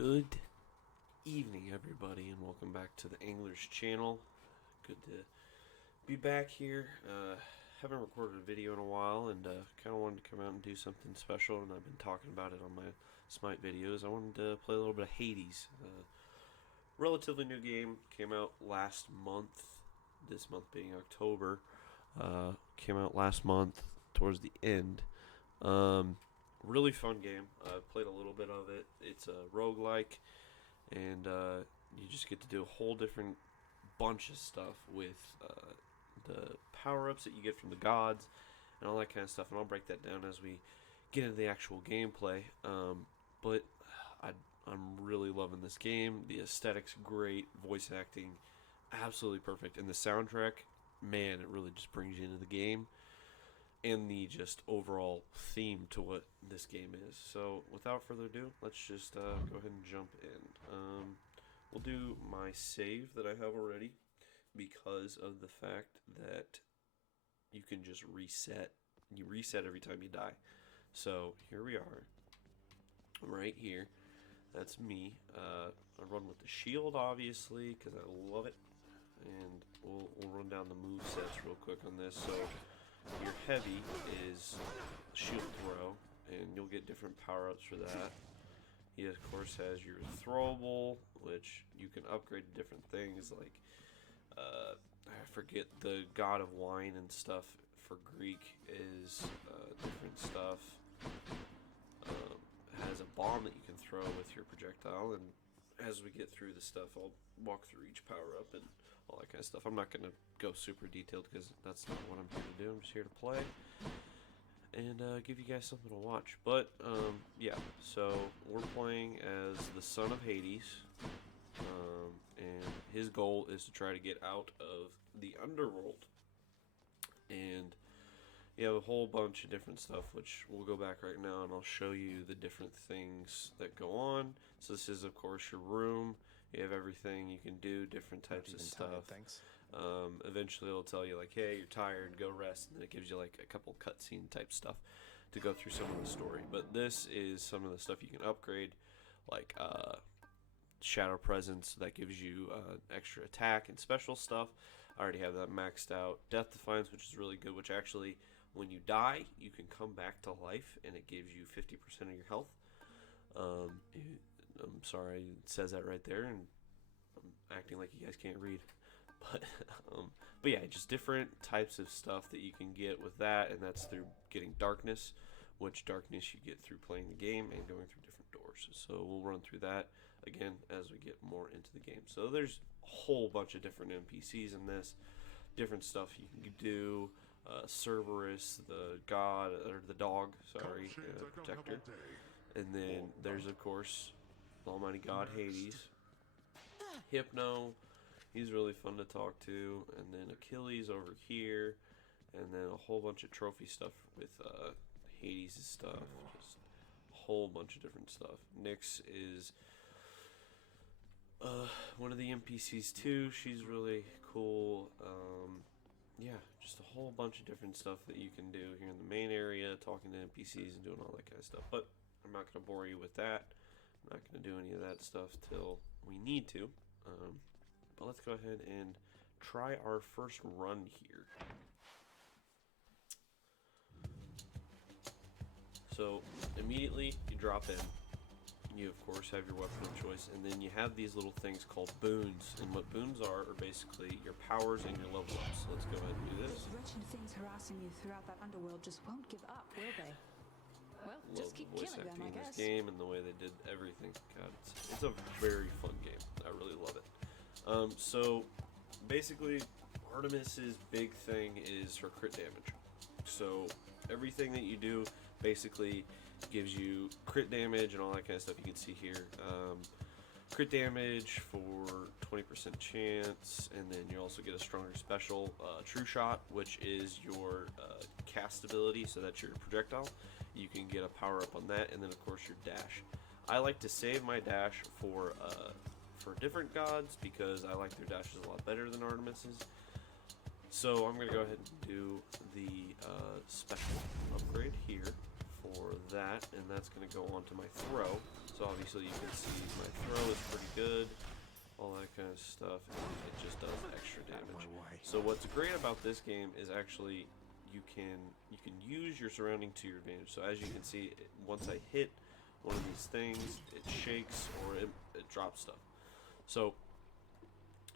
Good evening, everybody, and welcome back to the Anglers channel. Good to be back here. Haven't recorded a video in a while, and kind of wanted to come out and do something special, and I've been talking about it on my smite videos. I wanted to play a little bit of Hades. Relatively new game, came out last month, this month being October. Came out last month, towards the end. Really fun game. I played a little bit of it. It's a roguelike, and you just get to do a whole different bunch of stuff with the power-ups that you get from the gods and all that kind of stuff. And I'll break that down as we get into the actual gameplay. But I'm really loving this game. The aesthetics great, voice acting absolutely perfect, and the soundtrack, man, it really just brings you into the game and the just overall theme to what this game is. So without further ado, let's just go ahead and jump in. We'll do my save that I have already because of the fact that you can just reset. You reset every time you die. So here we are, right here. That's me. I run with the shield, obviously, because I love it. And we'll run down the move sets real quick on this. So your heavy is shield throw, and you'll get different power-ups for that. He, of course, has your throwable, which you can upgrade to different things, like, I forget, the god of wine and stuff for Greek is different stuff. Has a bomb that you can throw with your projectile, and as we get through the stuff, I'll walk through each power-up and all that kind of stuff. I'm not going to go super detailed because that's not what I'm here to do. I'm just here to play and give you guys something to watch. But, yeah, so we're playing as the son of Hades, and his goal is to try to get out of the underworld. And you have a whole bunch of different stuff, which we'll go back right now and I'll show you the different things that go on. So this is, of course, your room. You have everything you can do, different types of stuff. Tired, thanks. Eventually it'll tell you, like, hey, you're tired, go rest, and then it gives you like a couple cutscene type stuff to go through some of the story. But this is some of the stuff you can upgrade, like Shadow Presence, that gives you extra attack and special stuff. I already have that maxed out. Death Defies, which is really good, which actually, when you die, you can come back to life, and it gives you 50% of your health. I'm sorry, it says that right there, and I'm acting like you guys can't read. But yeah, just different types of stuff that you can get with that, and that's through getting darkness, which darkness you get through playing the game and going through different doors. So we'll run through that again as we get more into the game. So there's a whole bunch of different NPCs in this, different stuff you can do. Cerberus, the god, or the dog, sorry, protector. And then there's, of course, the almighty god Hades. Hypno, he's really fun to talk to. And then Achilles over here. And then a whole bunch of trophy stuff with Hades' stuff. Just a whole bunch of different stuff. Nyx is one of the NPCs too. She's really cool. Yeah, just a whole bunch of different stuff that you can do here in the main area, talking to NPCs and doing all that kind of stuff. But I'm not going to bore you with that. I'm not going to do any of that stuff till we need to. But let's go ahead and try our first run here. So immediately you drop in. You, of course, have your weapon of choice, and then you have these little things called boons. And what boons are basically your powers and your level ups. So let's go ahead and do this. Those wretched things harassing you throughout that underworld just won't give up, will they? Well, just keep voice killing them, acting I in guess. this game and the way they did everything. God, it's a very fun game. I really love it. So basically, Artemis's big thing is her crit damage. So everything that you do basically gives you crit damage and all that kind of stuff. You can see here, crit damage for 20% chance, and then you also get a stronger special, True Shot, which is your cast ability, so that's your projectile. You can get a power up on that, and then of course your dash. I like to save my dash for different gods because I like their dashes a lot better than Artemis's. So I'm gonna go ahead and do the special upgrade here for for that, and that's going to go onto my throw. So obviously you can see my throw is pretty good, all that kind of stuff, and it just does extra damage. So what's great about this game is actually you can use your surrounding to your advantage. So as you can see, once I hit one of these things, it shakes or it drops stuff. So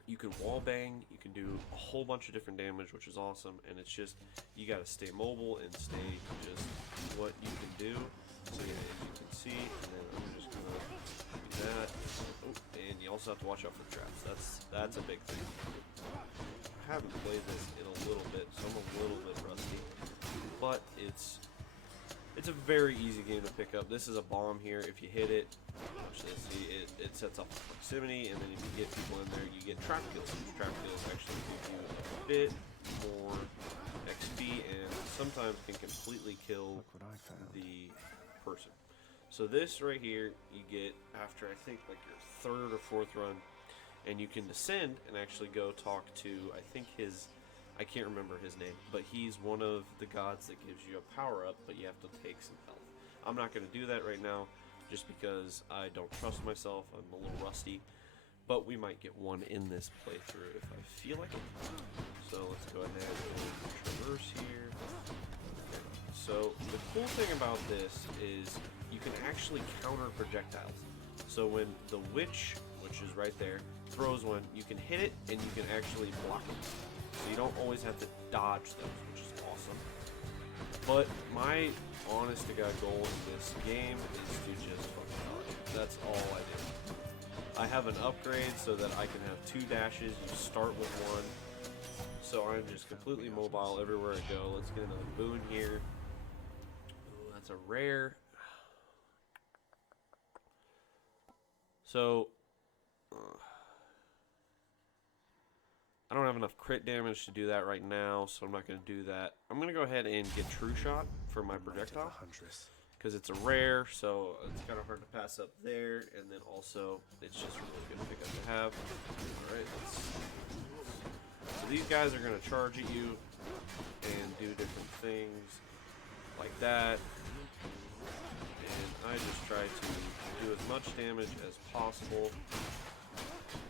you can wall bang, you can do a whole bunch of different damage, which is awesome, and it's just, you gotta stay mobile and stay just what you can do. So yeah, as you can see, and then I'm just gonna do that. Oh, and you also have to watch out for traps. That's a big thing. I haven't played this in a little bit, so I'm a little bit rusty, but it's a very easy game to pick up. This is a bomb here. If you hit it, watch this, see, it sets off proximity, and then if you get people in there, you get trap kills. Trap kills actually give you a bit more XP and sometimes can completely kill the person. So this right here, you get after I think like your third or fourth run, and you can descend and actually go talk to, I think I can't remember his name, but he's one of the gods that gives you a power-up, but you have to take some health. I'm not going to do that right now, just because I don't trust myself. I'm a little rusty, but we might get one in this playthrough if I feel like it. So let's go ahead and traverse here. Okay. So the cool thing about this is you can actually counter projectiles. So when the witch, which is right there, throws one, you can hit it and you can actually block it. So you don't always have to dodge those, which is awesome. But my honest to God goal in this game is to just fucking dodge. That's all I do. I have an upgrade so that I can have 2 dashes. You start with 1. So I'm just completely mobile everywhere I go. Let's get another boon here. Ooh, that's a rare. So I don't have enough crit damage to do that right now, so I'm not going to do that. I'm going to go ahead and get True Shot for my projectile, because it's a rare, so it's kind of hard to pass up there, and then also it's just really good to pick up to have. Alright, so these guys are going to charge at you and do different things like that, and I just try to do as much damage as possible.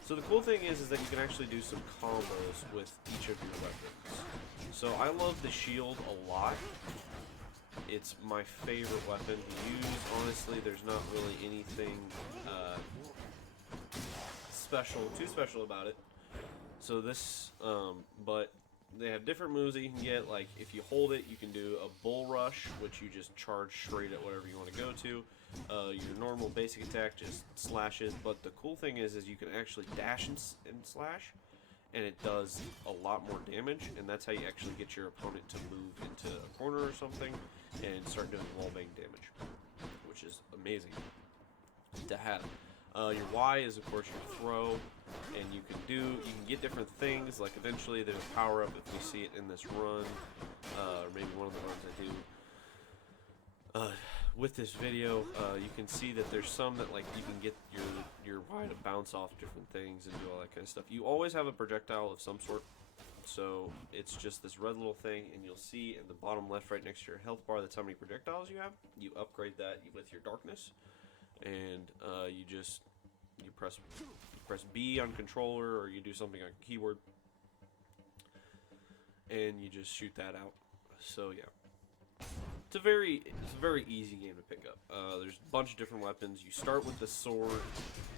So the cool thing is that you can actually do some combos with each of your weapons. So I love the shield a lot. It's my favorite weapon to use. Honestly, there's not really anything too special about it. So this, but they have different moves that you can get. Like if you hold it, you can do a bull rush, which you just charge straight at whatever you want to go to. Your normal basic attack just slashes, but the cool thing is you can actually dash and slash, and it does a lot more damage, and that's how you actually get your opponent to move into a corner or something and start doing wallbang damage, which is amazing to have. Your Y is of course your throw, and you can get different things. Like eventually there's a power up if you see it in this run, or maybe one of the runs I do. With this video, you can see that there's some that like you can get your Y to bounce off different things and do all that kind of stuff. You always have a projectile of some sort, so it's just this red little thing, and you'll see in the bottom left right next to your health bar that's how many projectiles you have. You upgrade that with your darkness, and you press B on controller, or you do something on keyboard, and you just shoot that out. So yeah. It's a very easy game to pick up. There's a bunch of different weapons. You start with the sword,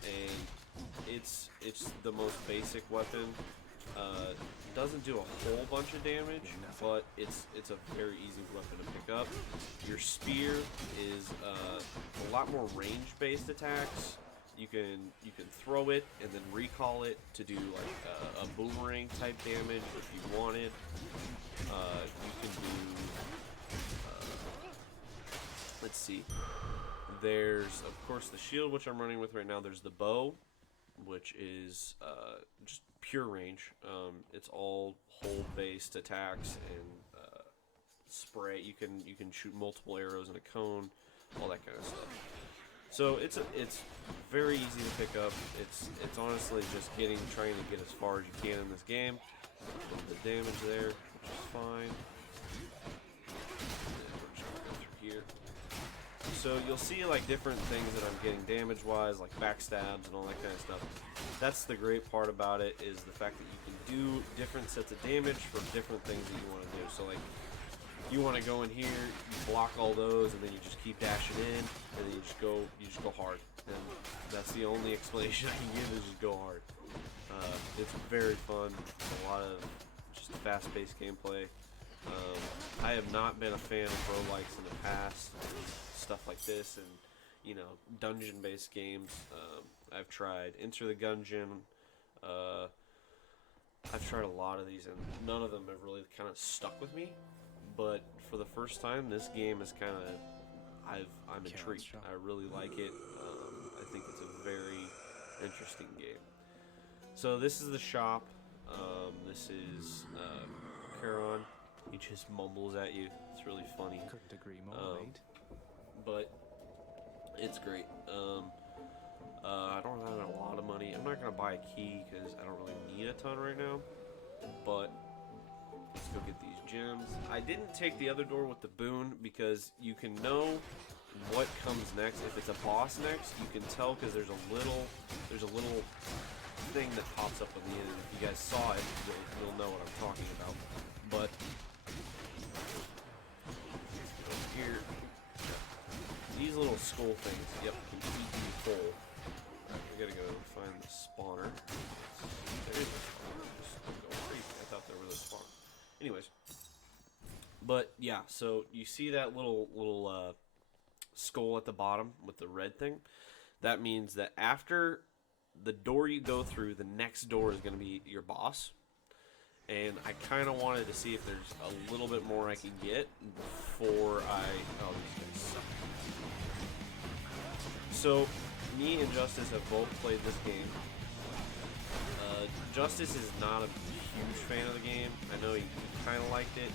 and it's the most basic weapon. Doesn't do a whole bunch of damage, but it's a very easy weapon to pick up. Your spear is a lot more range-based attacks. You can throw it and then recall it to do like a boomerang type damage if you wanted. You can do. Let's see. There's of course the shield, which I'm running with right now. There's the bow, which is just pure range. It's all hold-based attacks and spray. You can shoot multiple arrows in a cone, all that kind of stuff. So it's very easy to pick up. It's honestly just trying to get as far as you can in this game. A little bit of damage there, which is fine. And we're just gonna go through here. So you'll see like different things that I'm getting damage-wise, like backstabs and all that kind of stuff. That's the great part about it, is the fact that you can do different sets of damage for different things that you want to do. So like, you want to go in here, you block all those, and then you just keep dashing in, and then you just go hard. And that's the only explanation I can give, is just go hard. It's very fun. A lot of just fast-paced gameplay. I have not been a fan of roguelikes in the past, stuff like this, and you know, dungeon-based games. I've tried Enter the Gungeon. I've tried a lot of these, and none of them have really kind of stuck with me. But for the first time, this game is kind of, I'm intrigued. I really like it. I think it's a very interesting game. So this is the shop. This is Charon. He just mumbles at you. It's really funny. Couldn't agree more, mate. But it's great. I don't have a lot of money. I'm not gonna buy a key because I don't really need a ton right now. But let's go get these gems. I didn't take the other door with the boon because you can know what comes next. If it's a boss next, you can tell because there's a little thing that pops up at the end. If you guys saw it, you'll know what I'm talking about. But here, these little skull things, yep, can eat you whole. Alright, we gotta go find the spawner. There is a spawner. Just go crazy. I thought there was a spawner. Anyways, but yeah, so you see that little skull at the bottom with the red thing? That means that after the door you go through, the next door is going to be your boss. And I kind of wanted to see if there's a little bit more I can get before I... Oh, these guys suck. So, me and Justice have both played this game. Justice is not a huge fan of the game. I know he kind of liked it.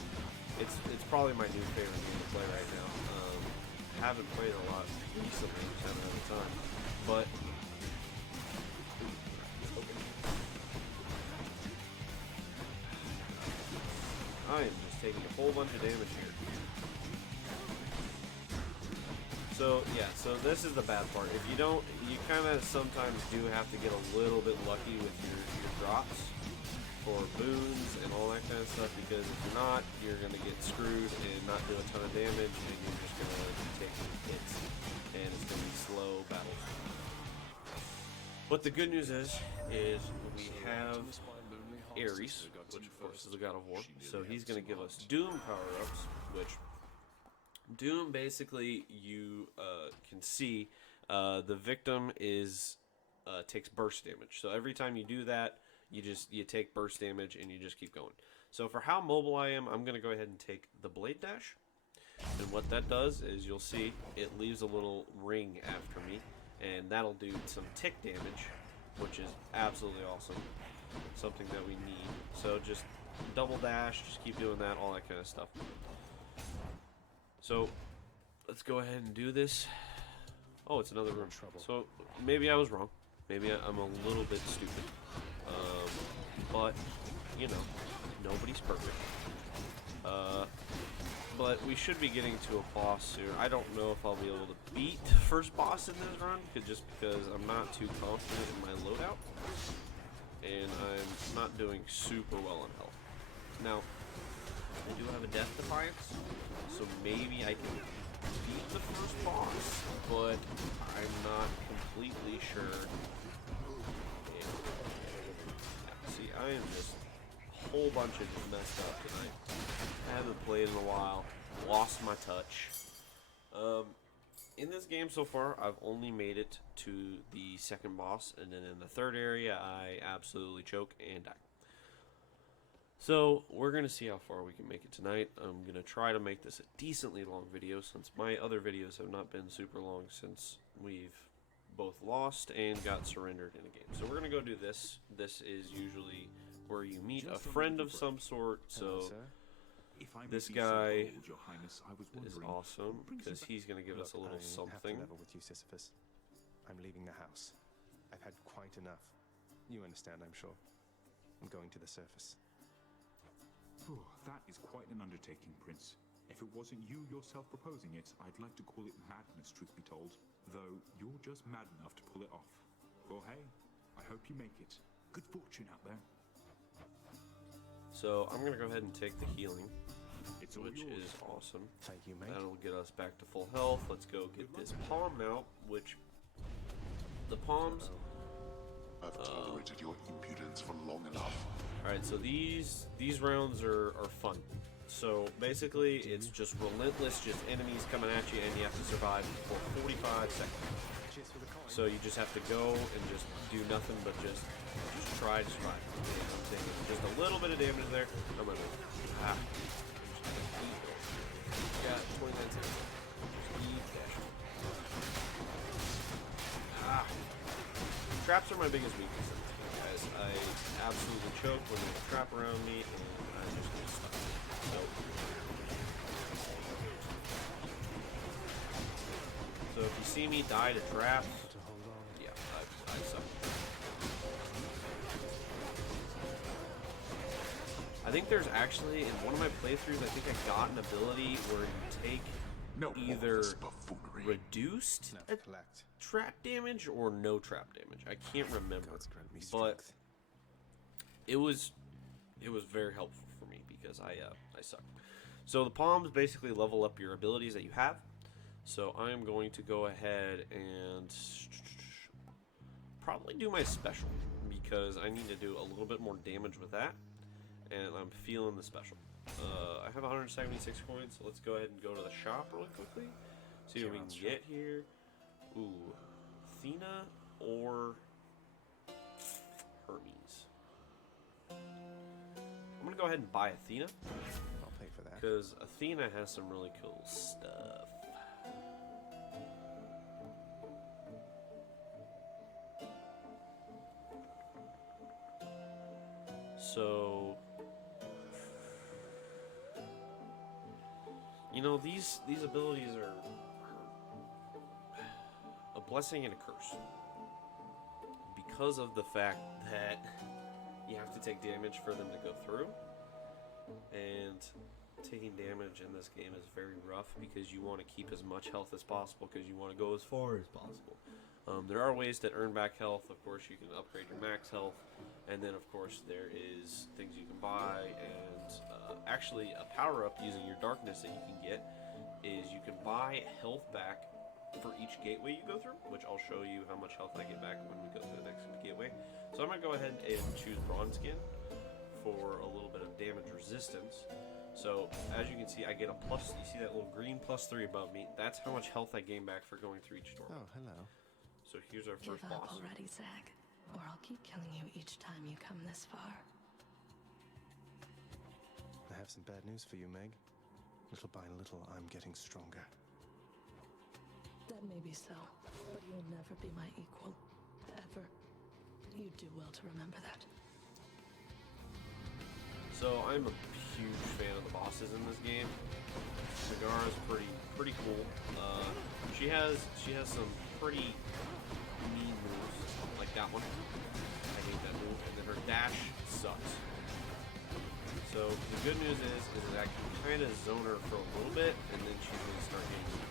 It's probably my new favorite game to play right now. Haven't played a lot recently, just haven't had the time. But I am just taking a whole bunch of damage here. So yeah, so this is the bad part. If you don't, you kind of sometimes do have to get a little bit lucky with your drops for boons and all that kind of stuff, because if you're not, you're going to get screwed and not do a ton of damage, and you're just going to take some hits, and it's going to be slow battle. But the good news is we have Ares, which of course is the god of war, so he's going to give us Doom power-ups, which Doom, basically, you can see the victim is takes burst damage. So every time you do that, you take burst damage and you just keep going. So for how mobile I am, I'm going to go ahead and take the Blade Dash. And what that does is you'll see it leaves a little ring after me, and that'll do some tick damage, which is absolutely awesome. Something that we need. So just double dash, just keep doing that, all that kind of stuff. So let's go ahead and do this. Oh, it's another room. So maybe I was wrong. Maybe I'm a little bit stupid. But you know, nobody's perfect. But we should be getting to a boss soon. I don't know if I'll be able to beat the first boss in this run, just because I'm not too confident in my loadout, and I'm not doing super well in health. Now, I do have a Death Defiance, so maybe I can beat the first boss, but I'm not completely sure. Yeah. See, I am just a whole bunch of messed up tonight. I haven't played in a while, lost my touch. In this game so far, I've only made it to the second boss, and then in the third area, I absolutely choke and die. So, we're going to see how far we can make it tonight. I'm going to try to make this a decently long video, since my other videos have not been super long since we've both lost and got surrendered in a game. So we're going to go do this. This is usually where you meet a friend of some sort, so this guy is awesome, because he's going to give us a little something. With you, Sisyphus. I'm leaving the house. I've had quite enough. You understand, I'm sure. I'm going to the surface. That is quite an undertaking, Prince. If it wasn't you yourself proposing it, I'd like to call it madness, truth be told. Though you're just mad enough to pull it off. Well, hey, I hope you make it. Good fortune out there. So I'm gonna go ahead and take the healing, It's all which yours. is awesome. Thank you, mate. That'll get us back to full health. Let's go get this palm out, which the palms. I've tolerated your impudence for long enough. Alright, so these rounds are fun. So basically it's just relentless, just enemies coming at you, and you have to survive for 45 seconds. Cheers for the coin. So you just have to go and just do nothing but just try to survive. And I'm taking just a little bit of damage there. I'm gonna got 29 seconds. Speed dash. Traps are my biggest weakness in this game, guys. I absolutely choke when there's a trap around me, and I just get stuck. So if you see me die to traps, To hold on. yeah, I suck. I think there's actually, in one of my playthroughs, I think I got an ability where you take No more of either this buffoonery. reduced No, collect. trap damage or no trap damage. I can't remember, Gods grant me but strength. it was very helpful for me because I suck. So the palms basically level up your abilities that you have. So I am going to go ahead and probably do my special because I need to do a little bit more damage with that, and I'm feeling the special. I have 176 coins, so let's go ahead and go to the shop really quickly. See what we can get here. Ooh, Athena or Hermes. I'm gonna go ahead and buy Athena I'll pay for that. because Athena has some really cool stuff. So, you know, these abilities are a blessing and a curse because of the fact that you have to take damage for them to go through, and taking damage in this game is very rough because you want to keep as much health as possible because you want to go as far as possible. There are ways to earn back health. Of course, you can upgrade your max health, and then of course there is things you can buy, and actually a power-up using your darkness that you can get is you can buy health back for each gateway you go through, which I'll show you how much health I get back when we go through the next gateway. So I'm going to go ahead and choose Bronze Skin for a little bit of damage resistance. So as you can see, I get a plus, you see that little green +3 above me? That's how much health I gain back for going through each door. Oh, hello. So here's our Give first up boss. already, Zach, or I'll keep killing you each time you come this far. I have some bad news for you, Meg. Little by little, I'm getting stronger. That may be so, but you'll never be my equal. Ever. You do well to remember that. So I'm a huge fan of the bosses in this game. Sagara's pretty cool. She has some pretty mean moves, like that one. I hate that move, and then her dash sucks. So the good news is that I can kind of zone her for a little bit, and then she's gonna start getting.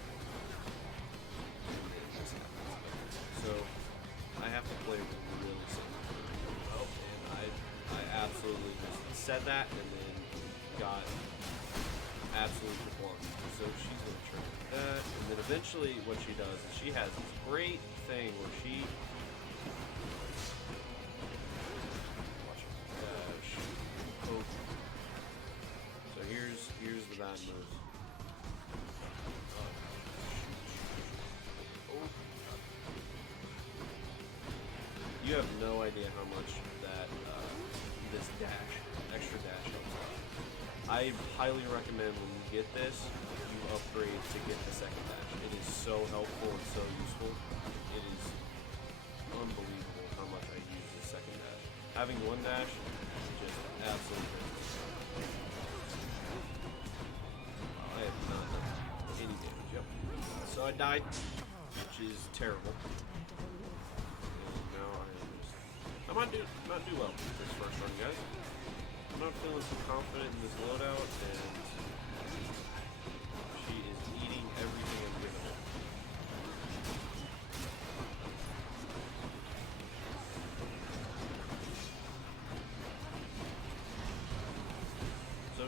So I have to play really simple. Oh, and I absolutely just said that, and then got absolutely blown. So she's gonna try that, and then eventually what she does is she has this great thing where she watch her dash. Oh. So here's the bad moves. Oh. You have no idea how much that this dash, extra dash helps out. I highly recommend when you get this, you upgrade to get the second dash. It is so helpful and so useful. It is unbelievable how much I use the second dash. Having one dash is just absolutely crazy. I have not done any damage. Yep. So I died, which is terrible. And now I might do well this first run, guys. I'm not feeling so confident in this loadout, and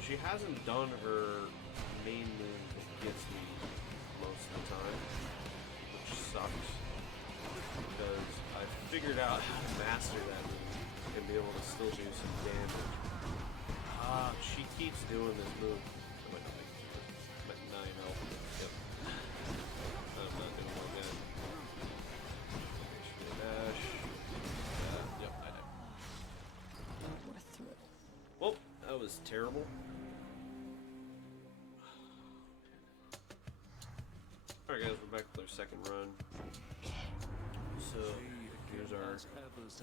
she hasn't done her main move that gets me most of the time, which sucks, because I figured out how to master that move and be able to still do some damage. She keeps doing this move. I'm at 9 health. Yep. I'm not doing like that. Dash. Yep, I did. We're through. Well, that was terrible. Alright guys, we're back with our second run. So, here's our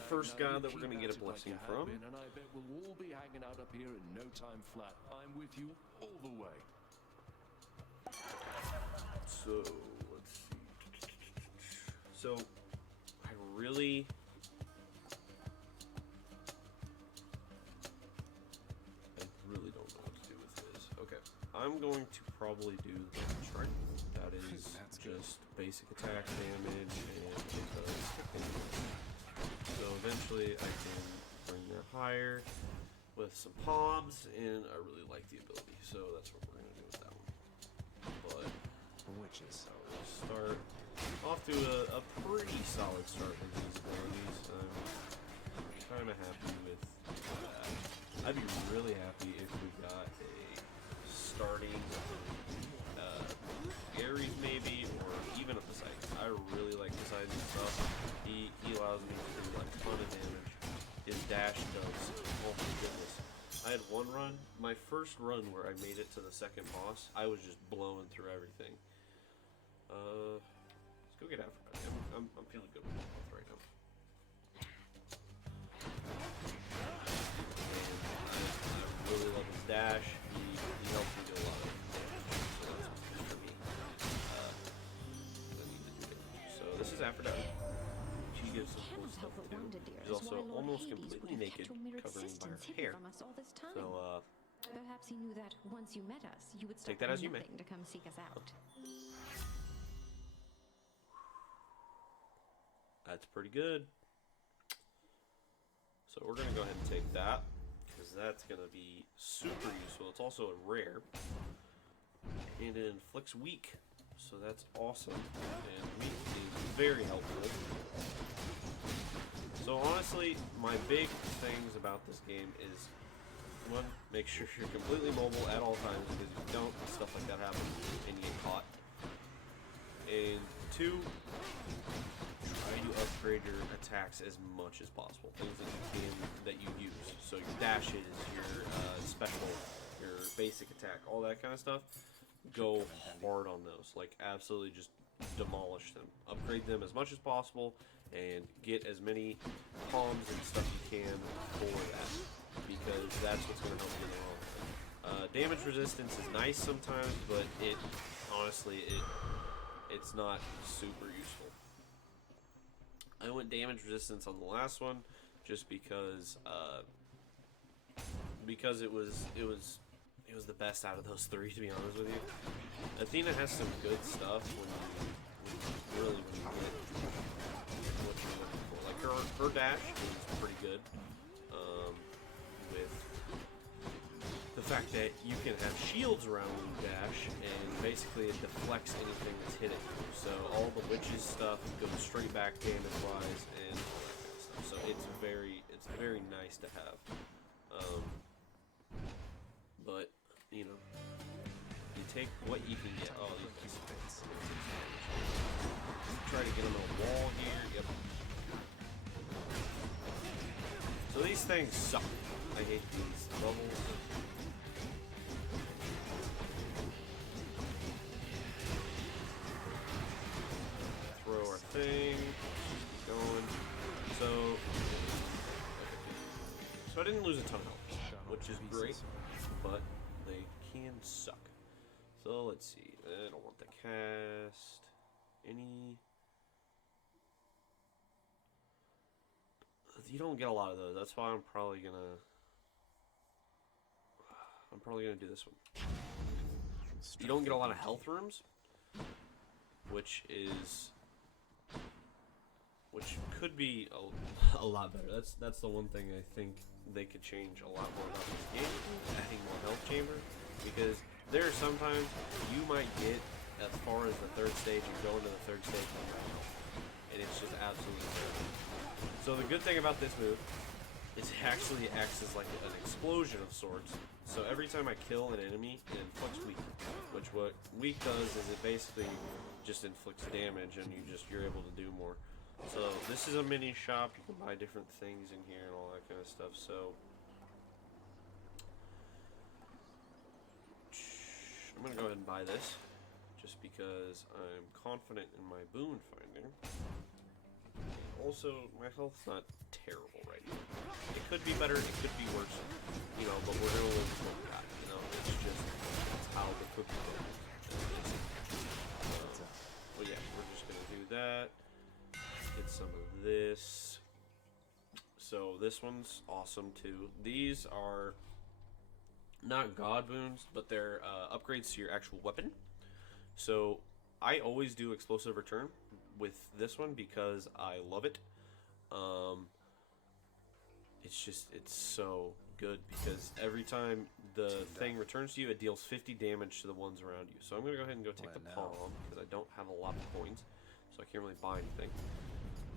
first guy that we're going to get a blessing from. And I bet we'll all be hanging out up here in no time flat. I'm with you all the way. So, let's see. So, I really don't know what to do with this. Okay, I'm going to probably do the strike. That is just basic attack damage and it does anything. So eventually I can bring that higher with some palms, and I really like the ability, so that's what we're going to do with that one. But Witches. so we'll start off to a pretty solid start with these abilities. I'm kind of happy with that. I'd be really happy if we got a starting Ares maybe, or even a Poseidon. I really like Poseidon's stuff. He allows me to do like a ton of damage. His dash does, oh my goodness. I had one run, my first run where I made it to the second boss, I was just blowing through everything. Let's go get Aphrodite. I'm feeling good with my health right now. And I really love his dash. He helps me do a lot of damage. So that's good for me. I need to do damage. So this is Aphrodite. She gives some cool stuff too. She's also almost completely naked, covering by her hair. So perhaps he knew that once you met us, you would stop take that as you may. nothing to come seek us out. That's pretty good. So we're gonna go ahead and take that, because that's gonna be super useful. It's also a rare, and it inflicts weak, so that's awesome. And weak is very helpful. So honestly, my big things about this game is, one, make sure you're completely mobile at all times, because if you don't, stuff like that happens and you get caught. And two, try to upgrade your attacks as much as possible. Things that you use. So your dashes, your special, your basic attack, all that kind of stuff. Go hard on those. Like, absolutely just demolish them. Upgrade them as much as possible and get as many palms and stuff you can for that, because that's what's going to help you in the long run. Damage resistance is nice sometimes, but honestly it's not super useful. I went damage resistance on the last one just because it was the best out of those three, to be honest with you. Athena has some good stuff when you get what you're looking for. Like her dash is pretty good. With the fact that you can have shields around when you dash, and basically it deflects anything that's hitting you. So all the witches stuff goes straight back damage-wise and all that kind of stuff. So it's very nice to have. But you know, you take what you can get. Oh, these things. Try to get them on a wall here. Yep. So these things suck. I hate these bubbles. Throw our thing. Keep going. So I didn't lose a ton of health, which is great, but they can suck. So let's see. I don't want the cast. You don't get a lot of those. That's why I'm probably gonna do this one. You don't get a lot of health rooms, which is which could be a lot better. That's the one thing I think they could change a lot more about this game, adding more health chamber, because there are sometimes you might get as far as the third stage and go into the third stage with no health, and it's just absolutely terrible. So the good thing about this move is it actually acts as like an explosion of sorts. So every time I kill an enemy, it inflicts weak, which what weak does is it basically just inflicts damage, and you're able to do more. So this is a mini shop. You can buy different things in here and all that kind of stuff. So I'm gonna go ahead and buy this, just because I'm confident in my boon finding. Also, my health's not terrible right now. It could be better, it could be worse, you know, but we're gonna live with what we got, you know. It's just, that's how the cookie goes. Well, yeah, we're just gonna do that. Get some of this. So this one's awesome too. These are not god boons, but they're upgrades to your actual weapon. So I always do explosive return with this one because I love it. It's so good because every time the thing returns to you, it deals 50 damage to the ones around you. So I'm gonna go ahead and go take the palm because I don't have a lot of coins, so I can't really buy anything.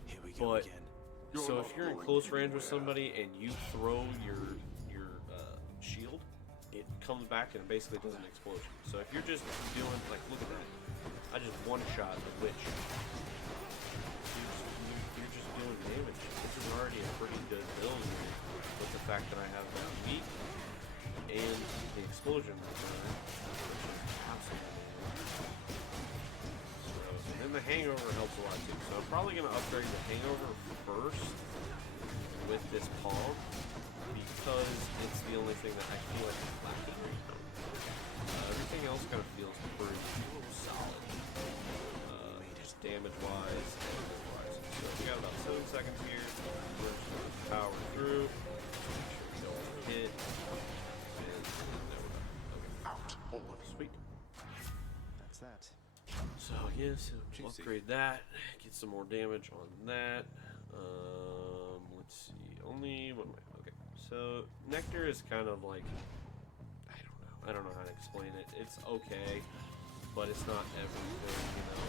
Here we go again. So if you're in close range with somebody and you throw your shield, it comes back and it basically does an explosion. So if you're just doing, like, look at that. I just one-shot the witch. You're just doing damage. This is already a pretty good build with the fact that I have that weak and the explosion return, which is absolutely amazing. And then the hangover helps a lot too. So I'm probably going to upgrade the hangover first with this palm because it's the only thing that I feel like is lacking right now. Everything else kind of feels pretty solid. Just damage-wise and health-wise. So we got about 7 seconds here. We're just going to power through. Make sure we don't hit. And there we're done. Okay. Sweet. That's that. So yes, we'll upgrade that. Get some more damage on that. Let's see. Only one way. Okay. So Nectar is kind of like, I don't know how to explain it. It's okay, but it's not everything. You know,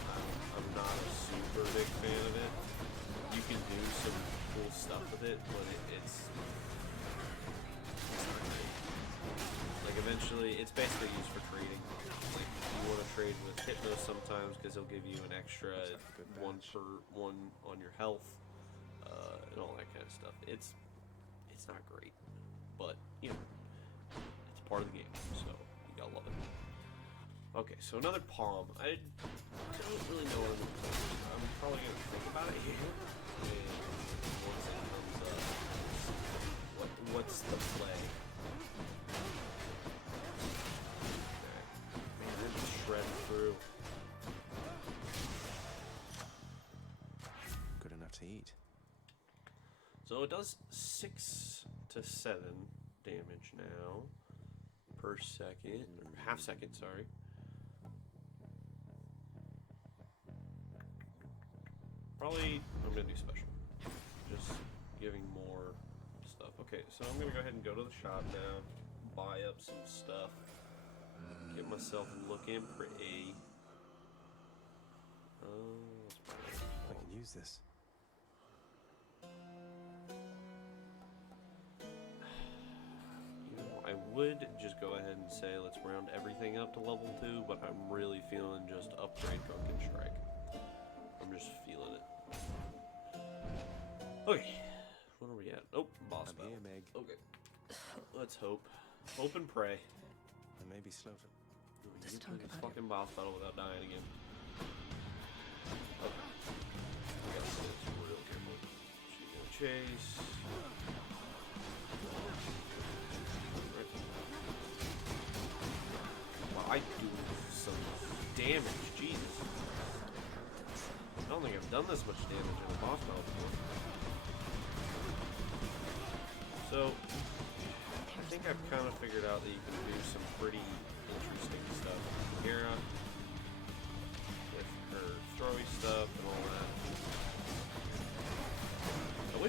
I'm not a super big fan of it. You can do some cool stuff with it, but it's not great. Like eventually, it's basically used for trading. Like you want to trade with Hypno sometimes because he'll give you an extra 1 per 1 on your health, and all that kind of stuff. It's not great, but you know, it's part of the game, so you gotta love it. Okay, so another palm. I don't really know what I'm going to do. I'm probably going to think about it here, and once it comes up, what's the play? Okay. Man, I'm just shredding through. Good enough to eat. So it does 6 to 7 damage now per second, or half second, sorry. Probably, I'm gonna do special. Just giving more stuff. Okay, so I'm gonna go ahead and go to the shop now, buy up some stuff, get myself looking pretty. I can use this. You know, I would just go ahead and say let's round everything up to level 2, but I'm really feeling just upgrade Drunken Strike. I'm just feeling it. Okay, what are we at? Oh, boss I'm battle. here, Meg. Okay, let's hope. Hope and pray. And maybe Sloven. You play this fucking boss battle without dying again. Okay. We gotta play this real careful. She's gonna chase. Right. Wow, I do some damage. Jesus. I don't think I've done this much damage in a boss battle before. So, I think I've kind of figured out that you can do some pretty interesting stuff with Hera, with her throwy stuff and all that.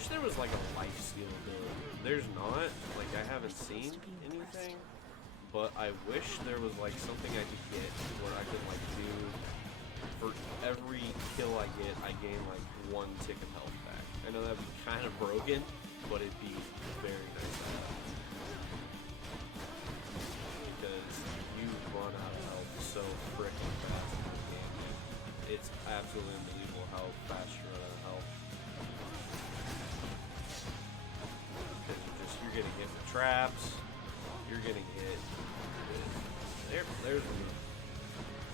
wish there was like a life steal ability. There's not. Like, I haven't seen anything. But I wish there was like something I could get where I could like do for every kill I get, I gain like 1 tick of health back. I know that'd be kind of broken, but it'd be very nice to have. Because you run out of health so freaking fast in this game. It's absolutely unbelievable how fast you run out of health. Because you're getting hit with traps, you're getting hit with... There's the move.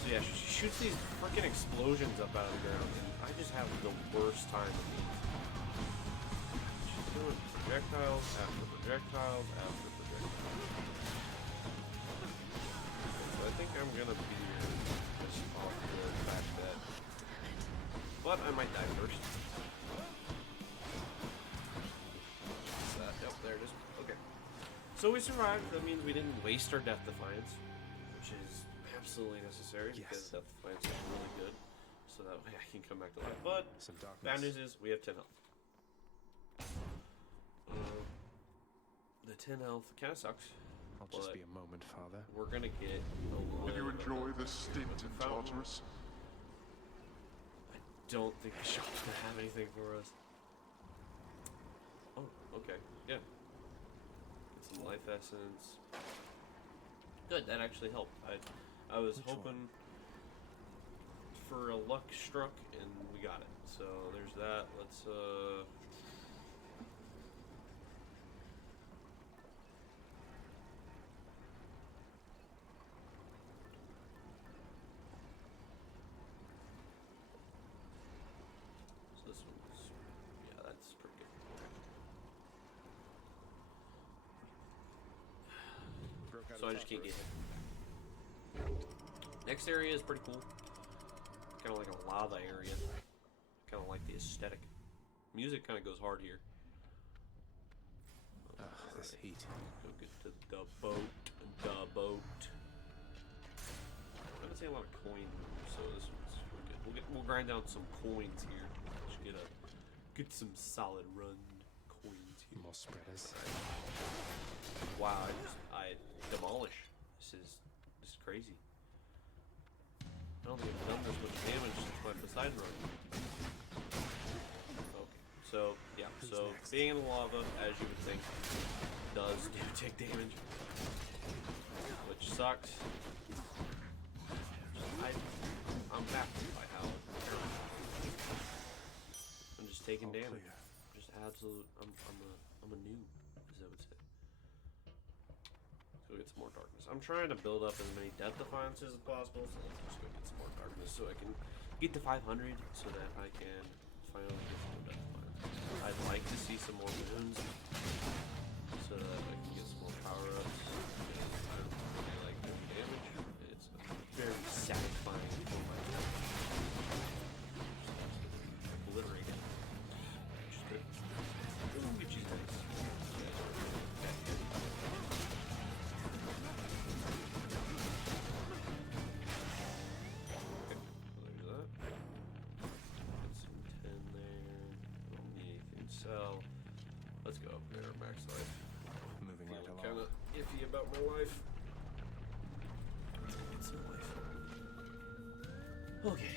So yeah, she shoots these freaking explosions up out of the ground, and I just have the worst time of these. She's doing projectiles after projectiles after projectiles. So I think I'm gonna be just off the fact that... But I might die first. What's that? Yep, there it is. Okay. So we survived. That means we didn't waste our Death Defiance, which is absolutely necessary because Death Defiance is really good. So that way I can come back to life. But bad news is we have 10 health. The 10 health kind of sucks. I'll just be a moment, Father. We're gonna get a Will you little enjoy this stint in Tartarus? I don't think the shop's gonna have anything for us. Oh, okay, yeah. Get some life essence. Good, that actually helped. I was hoping for a luck struck, and we got it. So there's that. Let's So this one's, yeah, that's pretty good. So I just can't get hit. Next area is pretty cool. Kind of like a lava area. Kind of like the aesthetic. Music kind of goes hard here. This heat. Go get to the boat. The boat. I haven't seen a lot of coins, so this one's pretty good. We'll grind down some coins here. Should get some solid run coins here. More spreaders. Wow, I demolish. This is crazy. I don't think I've done this much damage since my Poseidon run. Okay, so yeah, being in the lava, as you would think, does take damage, which sucks. I'm baffled by how I'm just taking damage. Just absolute. I'm a noob, as I would say. Go get some more darkness. I'm trying to build up as many Death Defiances as possible, so let's just go get some more darkness so I can get to 500 so that I can finally get some more Death Defiance. I'd like to see some more wounds so that I can get some more power-ups. I don't really like doing damage. It's very satisfying for my life. Obliterating. Which is good. Which is nice. So, let's go up there, max life. Moving right along. Kind of iffy about my life. Get some life. Okay.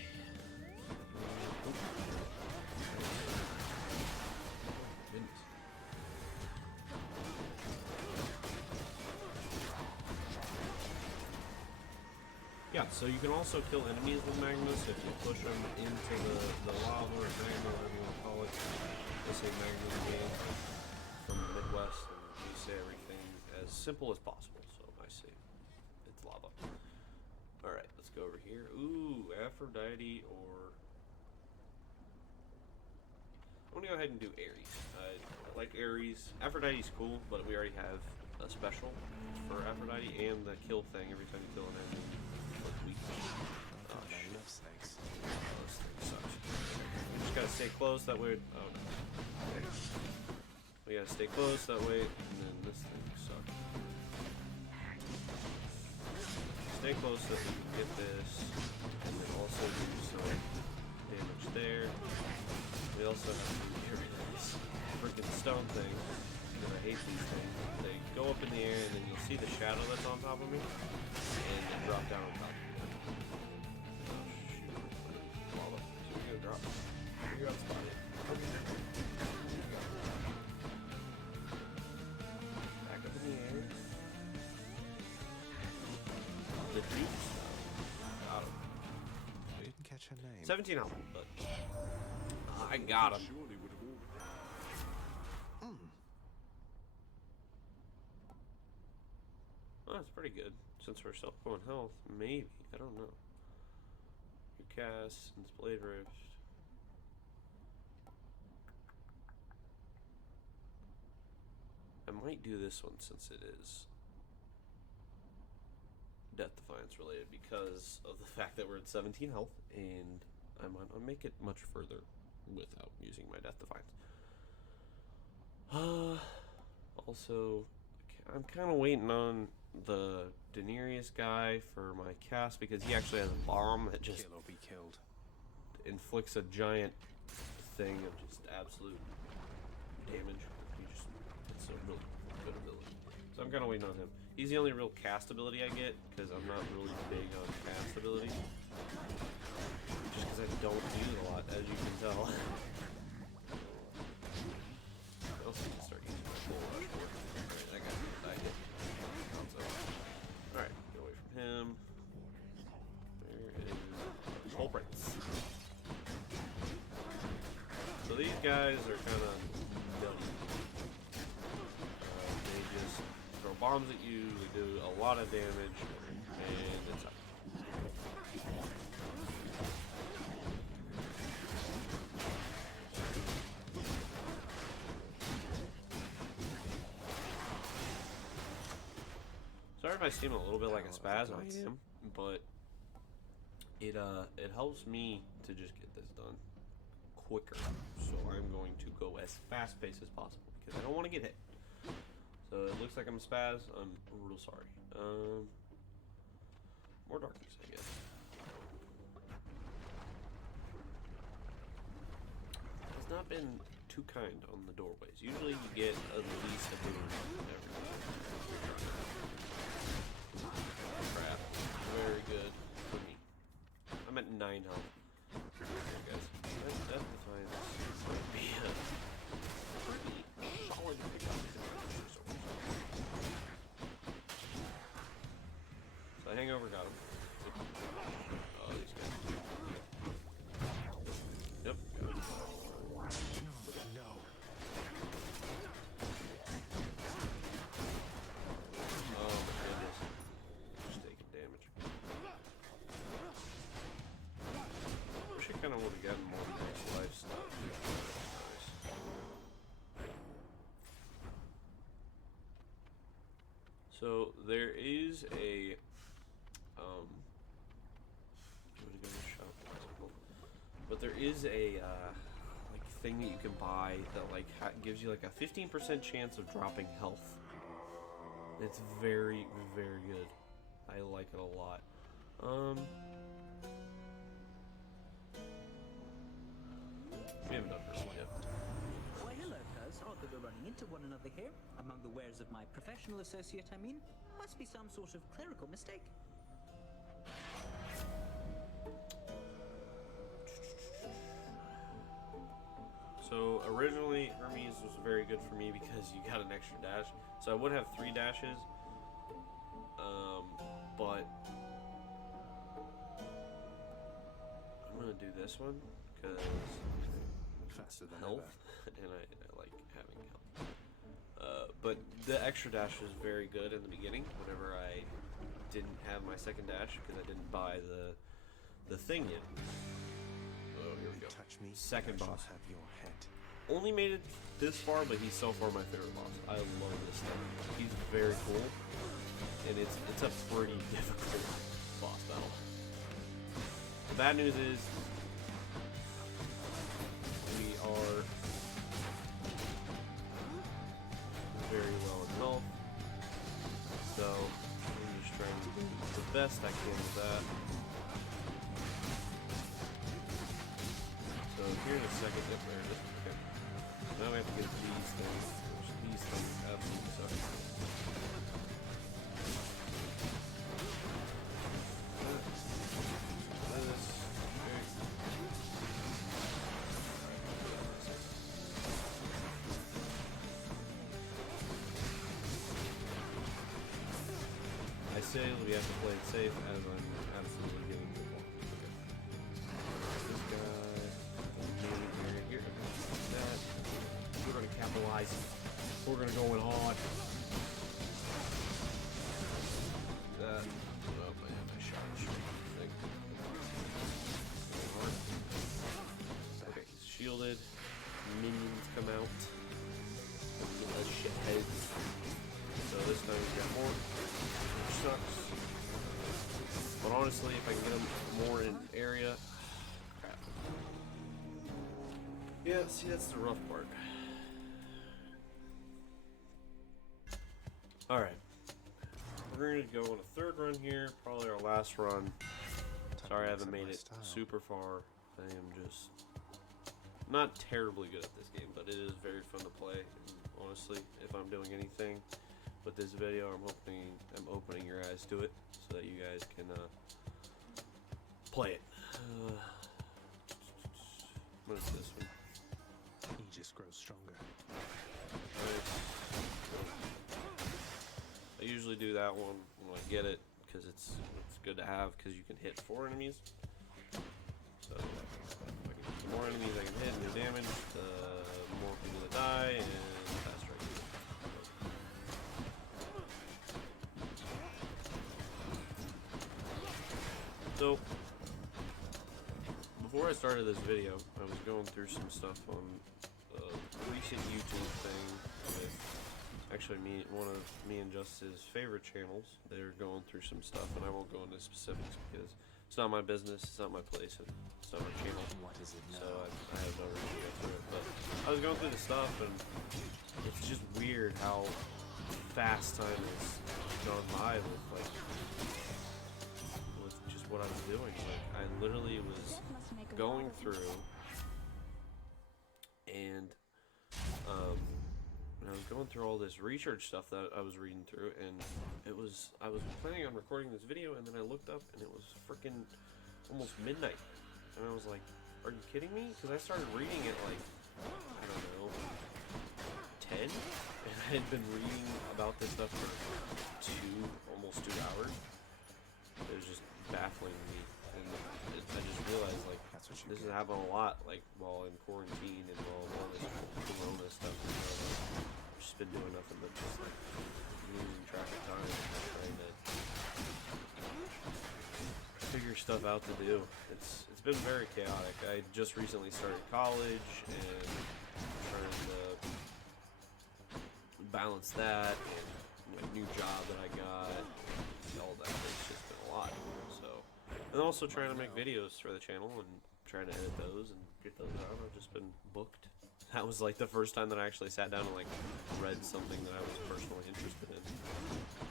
Goodness. Yeah, so you can also kill enemies with Magnus if you push them into the lava or magma, whatever you want to call it. They say Magnus game from the Midwest, and we say everything as simple as possible, so I say it's lava. Alright, let's go over here. Ooh, Aphrodite or... I'm gonna go ahead and do Ares. I like Ares. Aphrodite's cool, but we already have a special for Aphrodite and the kill thing every time you kill an enemy. Weak. Oh shit. Snakes. Oh, this thing sucks. Just gotta stay close, that way. Oh no. Okay. We gotta stay close, that way. And then this thing sucks. Stay close so that we can get this. And then also do some damage there. We also have to get rid of this freaking stone thing, because I hate these things. They go up in the air, and then you'll see the shadow that's on top of me, and they drop down on top of me. Oh, shoot. Lava. So we're gonna drop. Figure out the spot it. Okay. Back up in the air. The juice. Got him. I didn't catch her name. 17 health, but I got him. Surely would have all. Well, that's pretty good. Since we're self going health, maybe. I don't know. Your cast and Blade Rift. I might do this one since it is Death Defiance related because of the fact that we're at 17 health, and I might not make it much further without using my Death Defiance. Also, I'm kind of waiting on the Daenerys guy for my cast because he actually has a bomb that just Kill or be killed. inflicts a giant thing of just absolute damage. It's a really good ability. So I'm kind of waiting on him. He's the only real cast ability I get because I'm not really big on cast ability. Just because I don't use it a lot, as you can tell. I also need to start using my full rush more. Alright, that guy died. Alright, get away from him. There is culprits. So these guys are kind of dumb. They just throw bombs at you, they do a lot of damage, and it's up. Sorry if I seem a little bit like a spaz, I am, but it helps me to just get this done quicker. So I'm going to go as fast paced as possible because I don't want to get hit. So it looks like I'm a spaz. I'm real sorry. More darkness, I guess. It's not been too kind on the doorways. Usually you get at least a boon every time. Crap. Very good for me. I'm at 9 health. Okay, guys. Death Defiance might be a pretty solid pickup. So Hangover got him. Oh, these guys. Yep, got him. No. Oh my goodness. Just taking damage. Wish I kind of would have gotten more nice life stuff. Nice. So there is a but there is a like thing that you can buy that like gives you like a 15% chance of dropping health. It's very, very good. I like it a lot. We haven't done this one yet. Why, hello, cuz. Odd that we're running into one another here. Among the wares of my professional associate, I mean. Must be some sort of clerical mistake. So originally Hermes was very good for me because you got an extra dash. So I would have 3 dashes, but I'm gonna do this one because Faster than health, and I like having health. But the extra dash was very good in the beginning. Whenever I didn't have my second dash because I didn't buy the thing yet. Oh, here we go. Touch me. Second I shall boss. have your head. Only made it this far, but he's so far my favorite boss. I love this thing. He's very cool, and it's a pretty difficult boss battle. The bad news is we are very well in health, so I'm just trying to do the best I can with that. So So here in a second, there it is. Okay. Now we have to get these things. These things absolutely suck. I say we have to play it safe as I'm absolutely getting the ball. Okay. This guy, maybe here. That. We're gonna capitalize. We're gonna go in hard. That. Oh man, I shot a thing. Okay, he's shielded. Minions come out. Let's shit heads. So this time we got more. Which sucks. But honestly, if I can get them more in area. Crap. Yeah, see, that's the rough part. Alright. We're going to go on a third run here. Probably our last run. Sorry I haven't made it super far. I am just not terribly good at this game, but it is very fun to play. And honestly, if I'm doing anything with this video, I'm opening your eyes to it so that you guys can play it. What is this one? Aegis grows stronger. I usually do that one when I get it because it's good to have because you can hit 4 enemies. So if I can hit more enemies I can hit and do damage, the more people that die and faster I can do. So before I started this video, I was going through some stuff on a recent YouTube thing with actually one of me and Justice's favorite channels. They're going through some stuff, and I won't go into specifics because it's not my business, it's not my place, and it's not my channel. What is it now? So I have no reason to go through it. But I was going through the stuff, and it's just weird how fast time has gone by with just what I was doing. Like I literally was going through, and I was going through all this research stuff that I was reading through, and I was planning on recording this video, and then I looked up, and it was freaking almost midnight, and I was like, "Are you kidding me?" Because I started reading it like I don't know 10, and I had been reading about this stuff for almost 2 hours. It was just baffling to me, and I just realized like this is happening a lot, like while in quarantine and while all this corona stuff. I've just been doing nothing but just like losing track of time, and trying to figure stuff out to do. It's been very chaotic. I just recently started college and trying to balance that and my new job that I got, all that. It's just been a lot. So, and also trying to make videos for the channel and trying to edit those and get those out. I've just been booked. That was like the first time that I actually sat down and like read something that I was personally interested in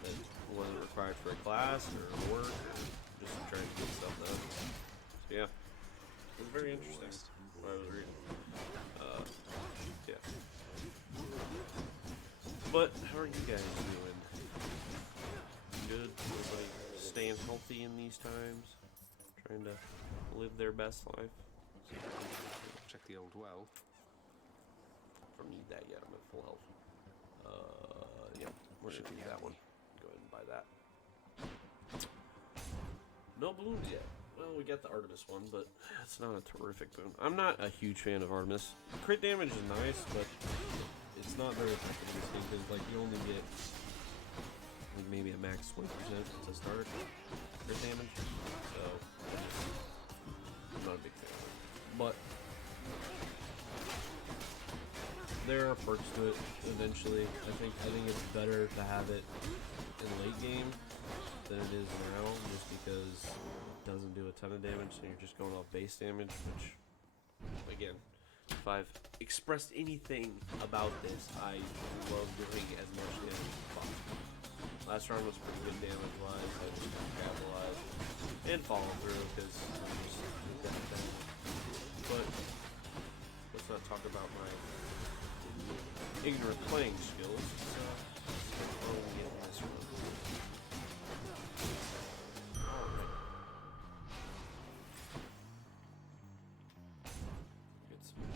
that wasn't required for a class or work or just trying to get stuff done. So yeah, it was very interesting what I was reading. Yeah. But how are you guys doing? Good? Everybody staying healthy in these times? Trying to live their best life? Check the old well. I don't need that yet. I'm at full health. Yeah, we're gonna do that one. Go ahead and buy that. No balloons yet. Well, we got the Artemis one, but it's not a terrific boon. I'm not a huge fan of Artemis. Crit damage is nice, but it's not very effective in this game because like you only get like maybe a max 20% to start crit damage. So I'm not a big fan of it. But there are perks to it eventually. I think it's better to have it in late game than it is now, just because it doesn't do a ton of damage, so you're just going off base damage, which, again, if I've expressed anything about this, I love doing as much damage as possible. Last round was pretty good damage-wise. I just capitalized and follow through because I'm just that. But talk about my ignorant playing skills. So, let's get in this one. Alright. Get some of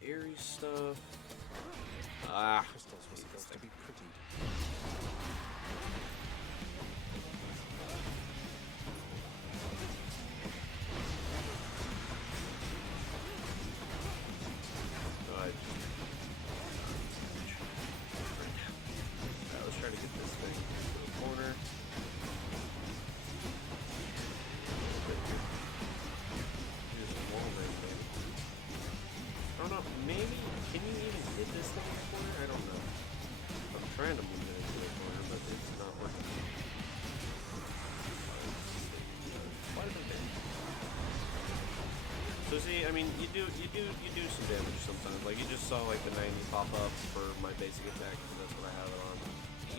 the Aries stuff. Ah, Crystals were supposed to be pretty. Let's try to get this thing to the corner. Here's the wall right there. I don't know, maybe, can you even hit this thing in the corner? I don't know. I'm trying to move it into the corner, but it's not working. Quite a bit there. So see, I mean, you do some damage sometimes. Like you just saw like the 90 pop up for my basic attack, because that's what I have it on.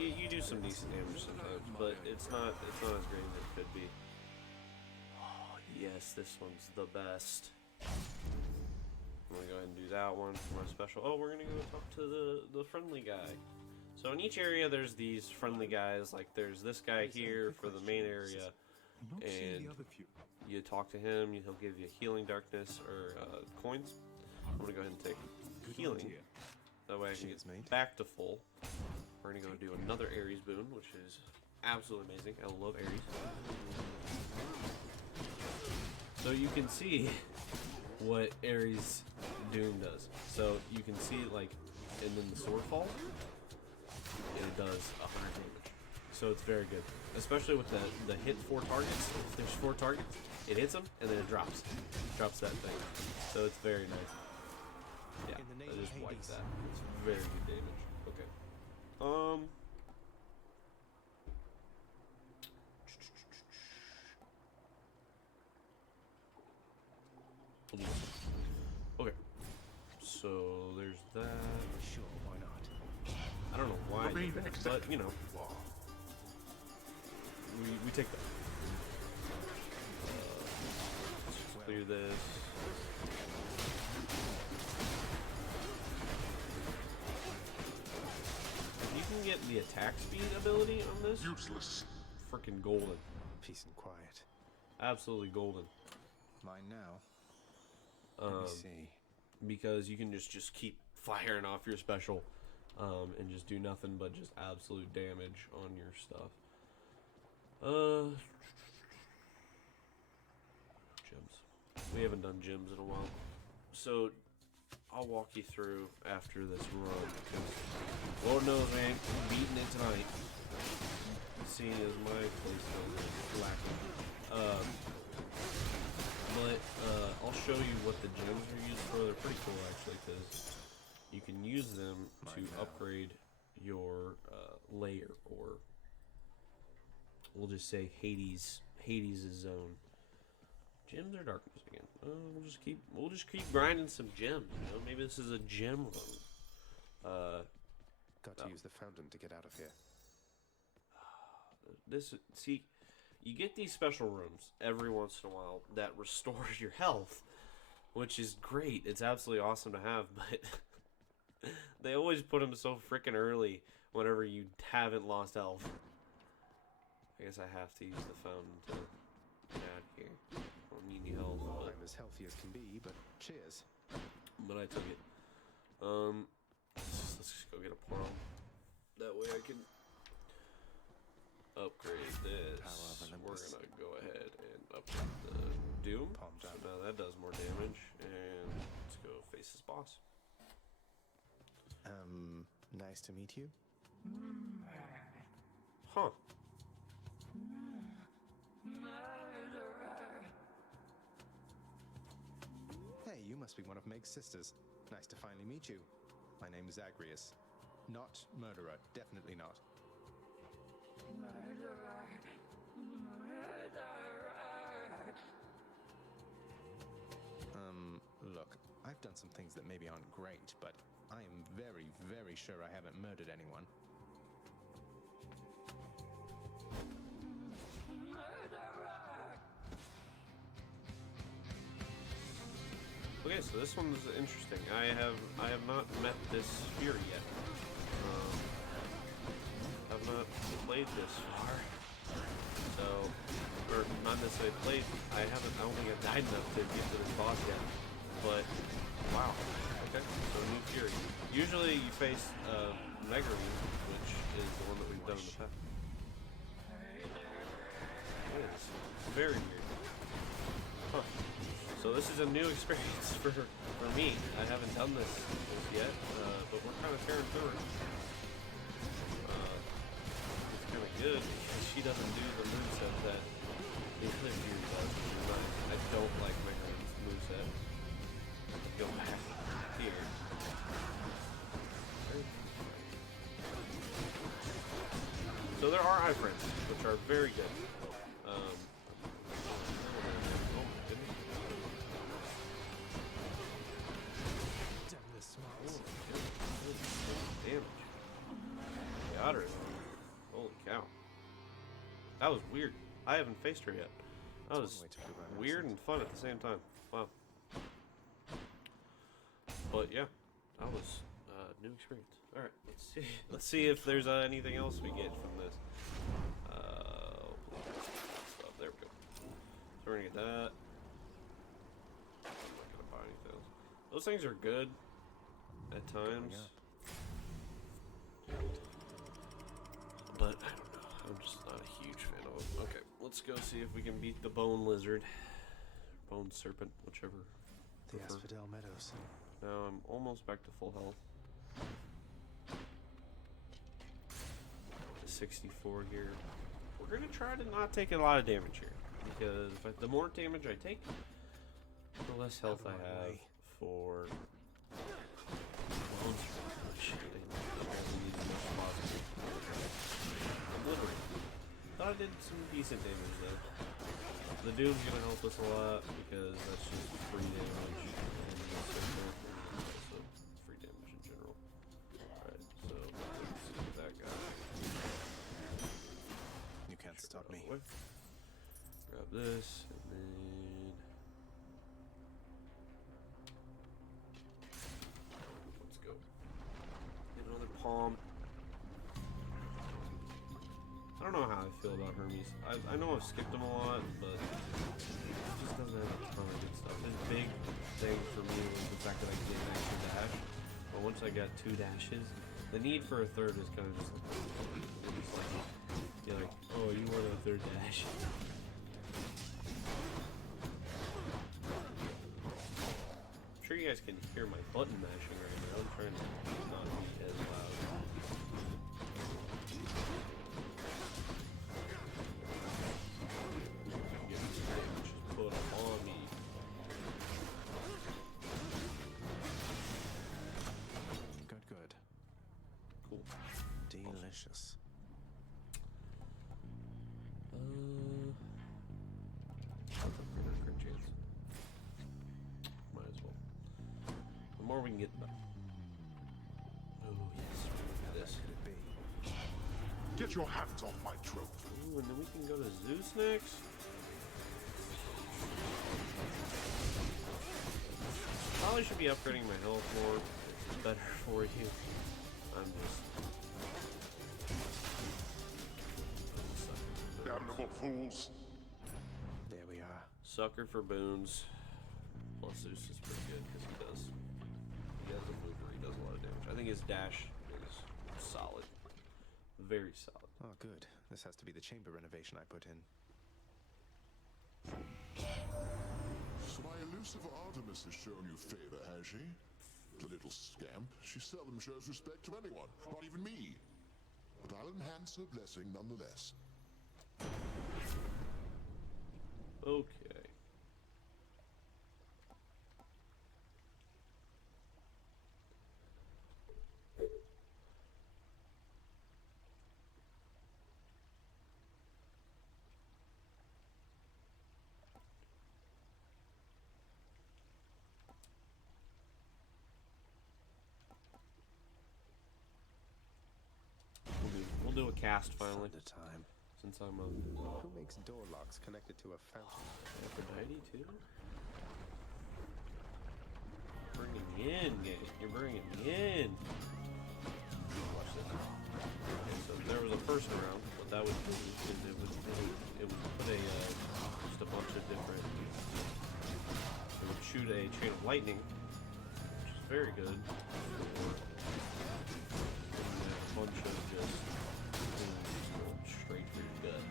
You do some decent damage sometimes, but it's not as great as it could be. Oh, yes, this one's the best. I'm gonna go ahead and do that one for my special. Oh, we're gonna go talk to the friendly guy. So in each area, there's these friendly guys. Like there's this guy here for the main area, and you talk to him. He'll give you healing darkness or coins. I'm gonna go ahead and take healing. That way I can get back to full. We're gonna go do another Aries boon, which is absolutely amazing. I love Aries. So you can see what Aries Doom does. So you can see like, and then the sword falls, and it does 100 damage. So it's very good, especially with the hit 4 targets. If there's 4 targets, it hits them and then it drops that thing. So it's very nice. Yeah, I just wiped that. It's very good damage. Okay. Okay. So there's that. Sure, why not? I don't know why, but you know, we take that. Let's clear this. You can get the attack speed ability on this. Useless. Freaking golden. Peace and quiet. Absolutely golden. Mine now. Let me see. Because you can just keep firing off your special, and just do nothing but just absolute damage on your stuff. Gems. We haven't done gems in a while, so I'll walk you through after this run. Because Lord knows, man, I'm beating it tonight. Seeing as my place is lacking. But I'll show you what the gems are used for. They're pretty cool, actually, because you can use them to upgrade your layer, or we'll just say Hades' zone. Gems or darkness again? We'll just keep grinding some gems. You know, maybe this is a gem run. Got to use the fountain to get out of here. See, you get these special rooms every once in a while that restores your health, which is great. It's absolutely awesome to have, but they always put them so freaking early whenever you haven't lost health. I guess I have to use the fountain to get out of here. I don't need any health. I'm as healthy as can be, but cheers. But I took it. Let's just go get a portal. That way I can upgrade this. We're gonna go ahead and upgrade the Doom. So now that does more damage. And let's go face this boss. Nice to meet you. Huh. Hey, you must be one of Meg's sisters. Nice to finally meet you. My name is Zagreus. Not murderer, definitely not. Look, I've done some things that maybe aren't great, but I am very, very sure I haven't murdered anyone. Okay, so this one's interesting. I have not met this sphere yet. Have not played this far. So, or not necessarily played. I don't think I've died enough to get to this boss yet. But wow. Okay, so new Fury. Usually you face Megarine, which is the one that we've done in the past. It is very weird. Huh. So this is a new experience for me. I haven't done this yet, but we're kind of tearing through it. It's kind of good because she doesn't do the moveset that the other Fury does. I don't like Megarine's moveset. Go back here. So there are iframes, which are very good. Oh my goodness. Damage. Got her. Holy cow. That was weird. I haven't faced her yet. That was weird and fun at the same time. Wow. But yeah, that was a new experience. All right, let's see. Let's see if there's anything else we get from this. There we go. So we're gonna get that. I'm not gonna buy anything else. Those things are good at times, but I don't know. I'm just not a huge fan of them. Okay, let's go see if we can beat the bone lizard, bone serpent, whichever. The Asphodel Meadows. Now I'm almost back to full health. 64 here. We're gonna try to not take a lot of damage here, because the more damage I take, the less health I have for bones, which I need as much as possible. Obliterate. Thought I did some decent damage though. The Doom's gonna help us a lot because that's just free damage. Also free damage in general. Alright, so let's see that guy. You can't stop me. Away. Grab this, and then let's go. Get another palm. I don't know how I feel about Hermes. I know I've skipped him a lot, but he just doesn't have a ton of good stuff. His big thing for me was the fact that I could get an extra dash. But once I got 2 dashes, the need for a third is kind of just like, you're like, oh, you want a third dash? I'm sure you guys can hear my button mashing right now. I'm trying to not be as loud. Good. Cool. Delicious. Crit chance. Might as well. The more we can get, the better. Oh yes, look at this. Get your hands off my trophy. Ooh, and then we can go to Zeus next. Probably should be upgrading my health more. It's better for you. I'm just Damnable fools. There we are. sucker for boons. Plus Zeus is pretty good because he has a mover. He does a lot of damage. I think his dash is solid. Very solid. Oh, good. This has to be the chamber renovation I put in. So my elusive Artemis has shown you favor, has she? The little scamp. She seldom shows respect to anyone, not even me. But I'll enhance her blessing nonetheless. Okay. We'll do a cast finally. Time. Since I'm a Who makes door locks connected to a fountain? Aphrodite too? bringing me in, game. You're bringing me in. Watch this. Okay, so there was a person around. What that would do is it would put a just a bunch of different. It would shoot a chain of lightning, which is very good. A bunch of just going straight for your gut.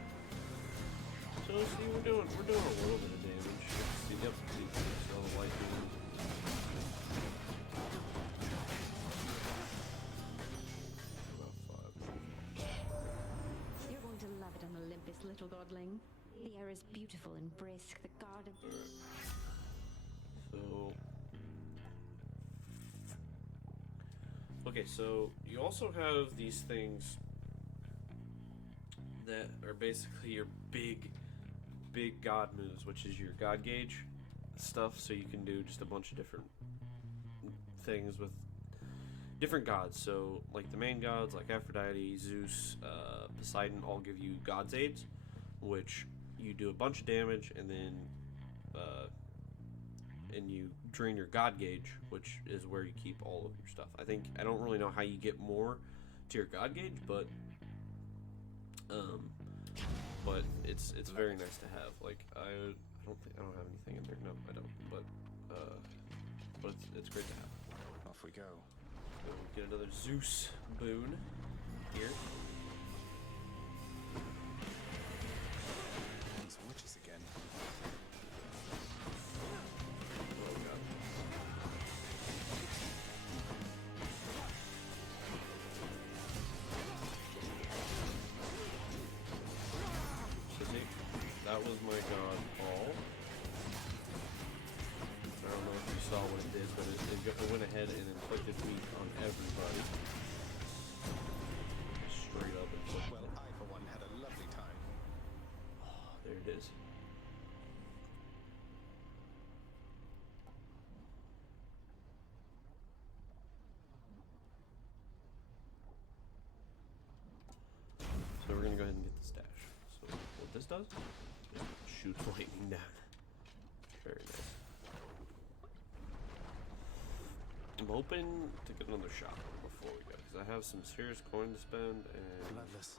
So see, we're doing a little bit of damage. See, yep, see all the lightning. About 5. You're going to love it on Olympus, little godling. The air is beautiful and brisk. The garden. So, okay, so you also have these things that are basically your big god moves, which is your god gauge stuff. So you can do just a bunch of different things with different gods. So, like the main gods, like Aphrodite, Zeus, Poseidon, all give you god's aids, which you do a bunch of damage, and then and you drain your god gauge, which is where you keep all of your stuff. I don't really know how you get more to your god gauge, but it's very nice to have. Like I don't have anything in there. No, I don't. But it's great to have. Off we go. We'll get another Zeus boon here. These witches again. Oh god. That was my god Paul. I don't know if you saw what it did, but it went ahead and inflicted weak on everybody. Straight up inflicted. Well, I for one had a lovely time. Oh, there it is. So we're gonna go ahead and get the stash. So what this does? Shoots lightning down. Very nice. I'm hoping to get another shot before we go, because I have some serious coin to spend, and Bloodless.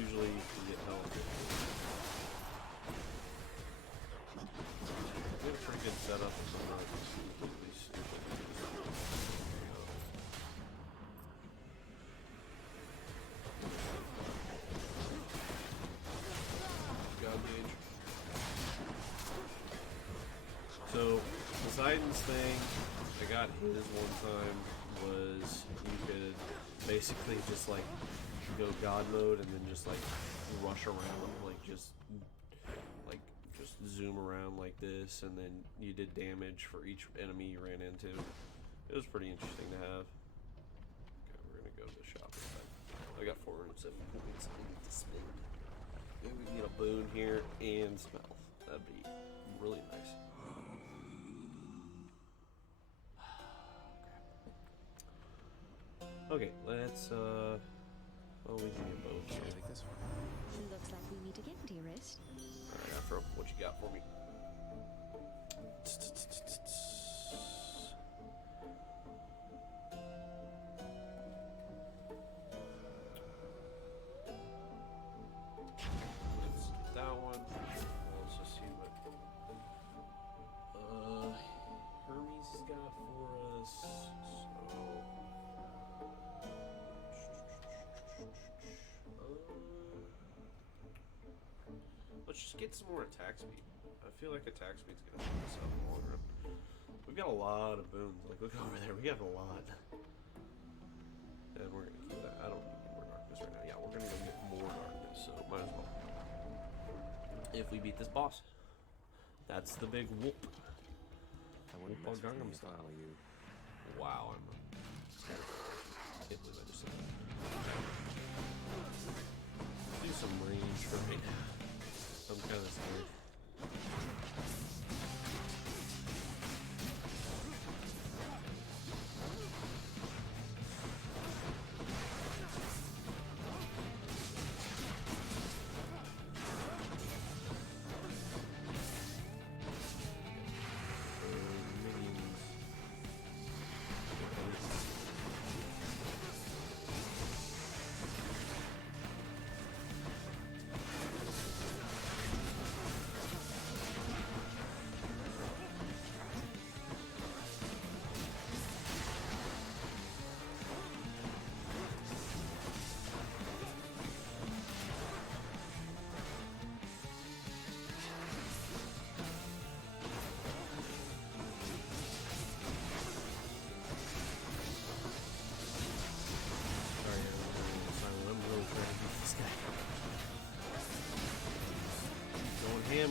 usually can get health. We have a pretty good setup if I'm not completely stupid. God gauge. So, Poseidon's thing, I got his one time, was you could basically just like go god mode and then just like rush around, like just zoom around like this, and then you did damage for each enemy you ran into. It was pretty interesting to have. Okay, we're gonna go to the shop instead. I got 407 points I need to spend. Maybe we can get a boon here and smell. That'd be really nice. Okay, let's well, we can get both. I'll take this one. Looks like we meet again, dearest. Alright, Afro, what you got for me? Let's get that one. We'll also see what Hermes has got for us. Let's just get some more attack speed. I feel like attack speed's gonna help us out in the long run. We've got a lot of boons. Like, look over there. We have a lot. And we're gonna keep that. I don't need more darkness right now. Yeah, we're gonna go get more darkness, so might as well. If we beat this boss. That's the big whoop. I wouldn't Whoop on mess with Gangnam me if I Style. were you. Wow, I can't believe I just said that. Do some range right now. I'm kind of scared.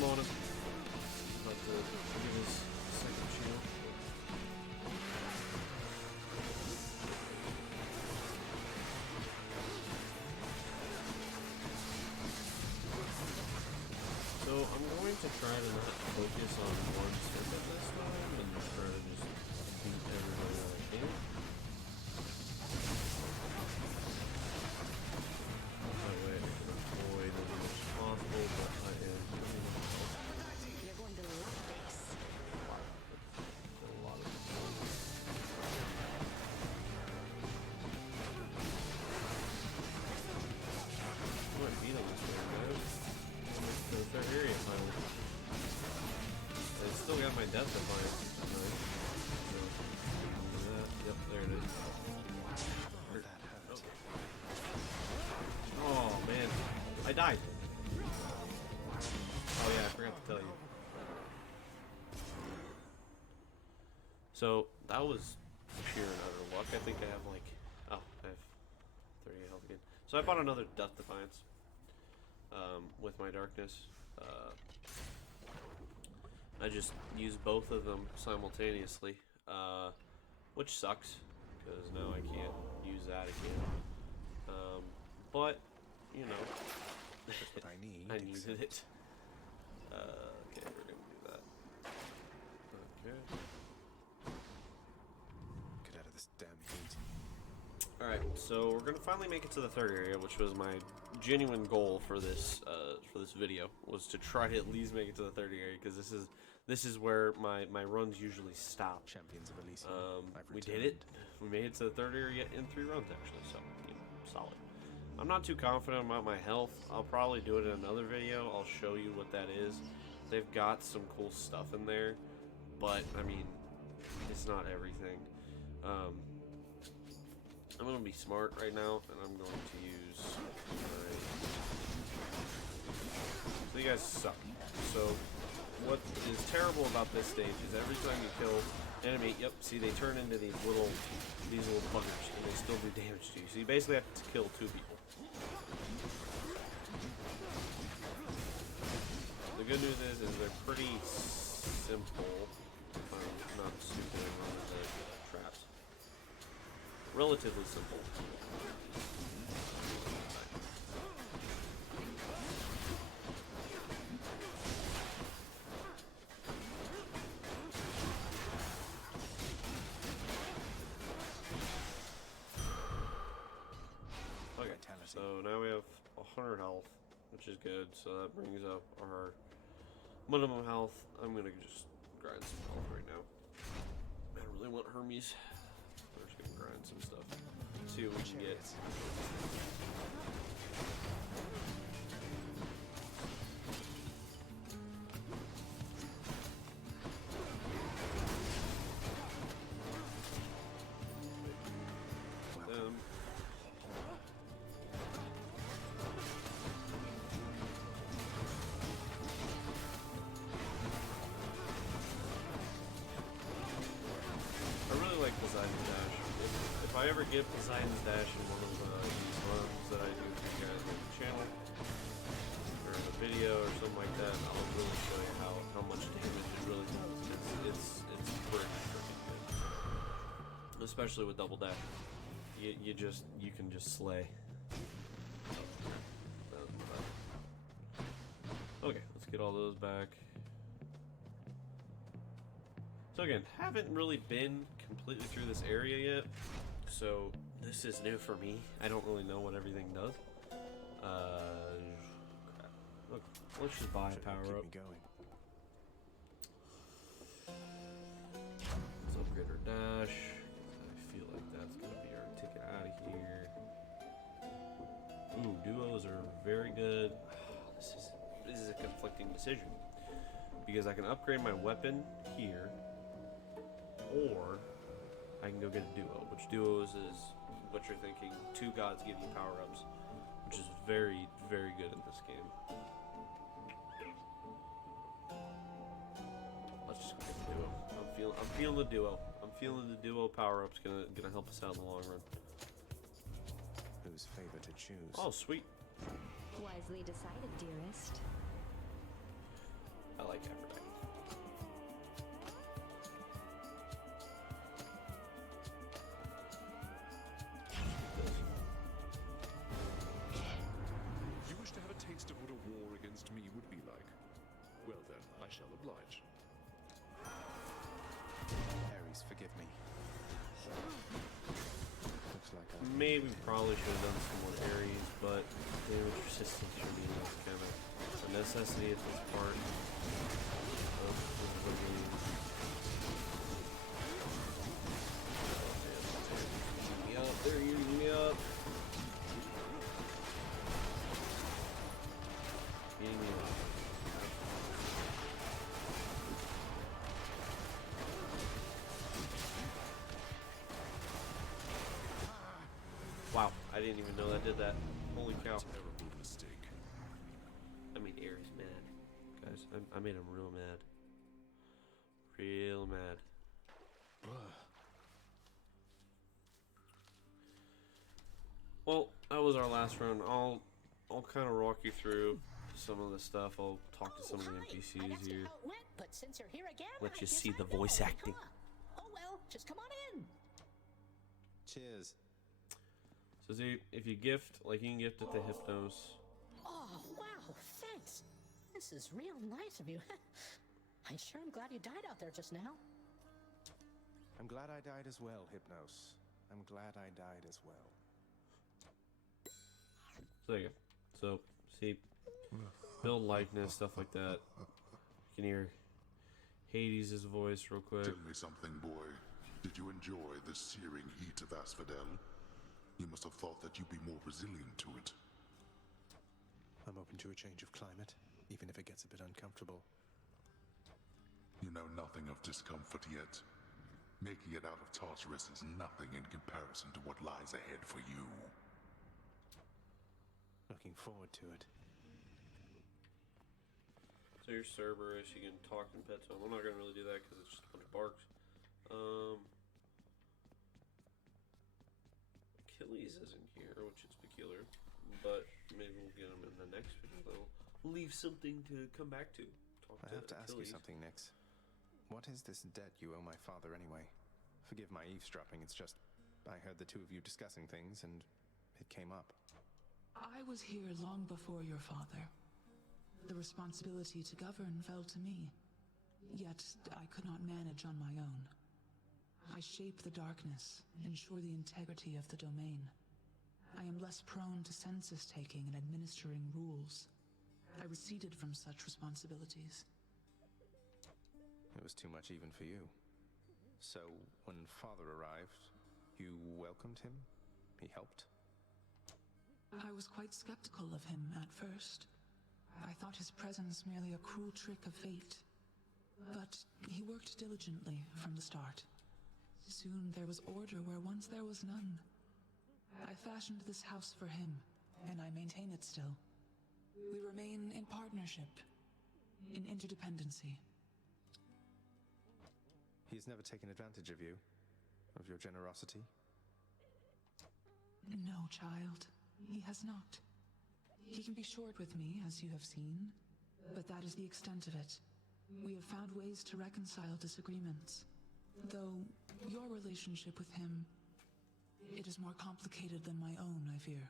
ammo on him. But get his second shield. So I'm going to try to not focus on one circuit this time and try to just beat everybody that I can. That way I can avoid as much as possible, but I am doing my best. You're going to love this. A lot of I might beat him this way, guys. The third area finally. I still got my death defiance, which is nice. So, yep, there it is. That hurt. Oh man, I died. Oh yeah, I forgot to tell you. So that was pure and utter luck. I think I have like, oh, I have 38 health again. So I bought another death defiance. With my darkness. I just used both of them simultaneously, which sucks, because now I can't use that again. But, you know, That's what I need. I needed it. Okay, we're gonna do that. Okay. Get out of this damn heat. Alright, so we're gonna finally make it to the third area, which was my genuine goal for this video, was to try to at least make it to the third area, because this is where my runs usually stop. Champions of Elysium. We did it. We made it to the third area in 3 runs actually, so you know, solid. I'm not too confident about my health. I'll probably do it in another video. I'll show you what that is. They've got some cool stuff in there, but I mean, it's not everything. I'm going to be smart right now, and I'm going to use my... So you guys suck. So what is terrible about this stage is every time you kill enemy, yep, see, they turn into these little buggers, and they still do damage to you. So you basically have to kill 2 people. The good news is they're pretty simple. Not stupid and run into traps. Relatively simple. Okay, so now we have 100 health, which is good. So that brings up our minimum health. I'm gonna just grind some health right now. I don't really want Hermes. We're just gonna grind some stuff. See what we can get. Them. I really like Poseidon's Dash. If I ever get Poseidon's Dash in one of these runs that I do for you guys on the channel, or in a video or something like that, I'll really show you how much damage it really does. It's pretty good. Especially with double dash. You can just slay. Okay, let's get all those back. So again, haven't really been completely through this area yet, so this is new for me. I don't really know what everything does. Crap. Look, let's just buy a power up. Let's upgrade our dash. I feel like that's gonna be our ticket out of here. Ooh, duos are very good. This is a conflicting decision, because I can upgrade my weapon here, or I can go get a duo, which duos is what you're thinking. 2 gods give you power-ups, which is very, very good in this game. Let's just go get the duo. I'm feeling the duo. I'm feeling the duo power-up's gonna help us out in the long run. Whose favor to choose? Oh, sweet. Wisely decided, dearest. I like Aphrodite. You wish to have a taste of what a war against me would be like? Well then, I shall oblige. Ares, forgive me. Looks like I Maybe probably should have done some more Ares, but damage resistance should be kind of a necessity at this part of the game. Oh, man. They're using me up. Eating me up. Wow, I didn't even know that did that. Holy cow. Terrible mistake. I made Ares mad. Guys, I made him real mad. Real mad. Well, that was our last round. I'll kind of walk you through some of the stuff. I'll talk to some of the NPCs here. But since you're here again, Let I you guess see I the know voice how to acting. talk. Oh well, just come on in. Cheers. So see, if you gift, like you can gift it to Hypnos. Oh wow, thanks. This is real nice of you. I sure am glad you died out there just now. I'm glad I died as well, Hypnos. I'm glad I died as well. So there you go. So, see, build likeness, stuff like that. You can hear Hades' voice real quick. Tell me something, boy. Did you enjoy the searing heat of Asphodel? You must have thought that you'd be more resilient to it. I'm open to a change of climate, even if it gets a bit uncomfortable. You know nothing of discomfort yet. Making it out of Tartarus is nothing in comparison to what lies ahead for you. Looking forward to it. So your Cerberus, you can talk and pet to him. I'm not going to really do that because it's just a bunch of barks. Achilles isn't here, which is peculiar. But maybe we'll get him in the next video. We'll leave something to come back to. I have to ask you something, Nix. What is this debt you owe my father anyway? Forgive my eavesdropping, it's just I heard the two of you discussing things and it came up. I was here long before your father. The responsibility to govern fell to me. Yet I could not manage on my own. I shape the darkness, ensure the integrity of the domain. I am less prone to census-taking and administering rules. I receded from such responsibilities. It was too much even for you. So, when father arrived, you welcomed him? He helped? I was quite skeptical of him at first. I thought his presence merely a cruel trick of fate. But he worked diligently from the start. Soon there was order where once there was none. I fashioned this house for him, and I maintain it still. We remain in partnership, in interdependency. He has never taken advantage of you? Of your generosity? No, child. He has not. He can be short with me, as you have seen, but that is the extent of it. We have found ways to reconcile disagreements. Though, your relationship with him, it is more complicated than my own, I fear.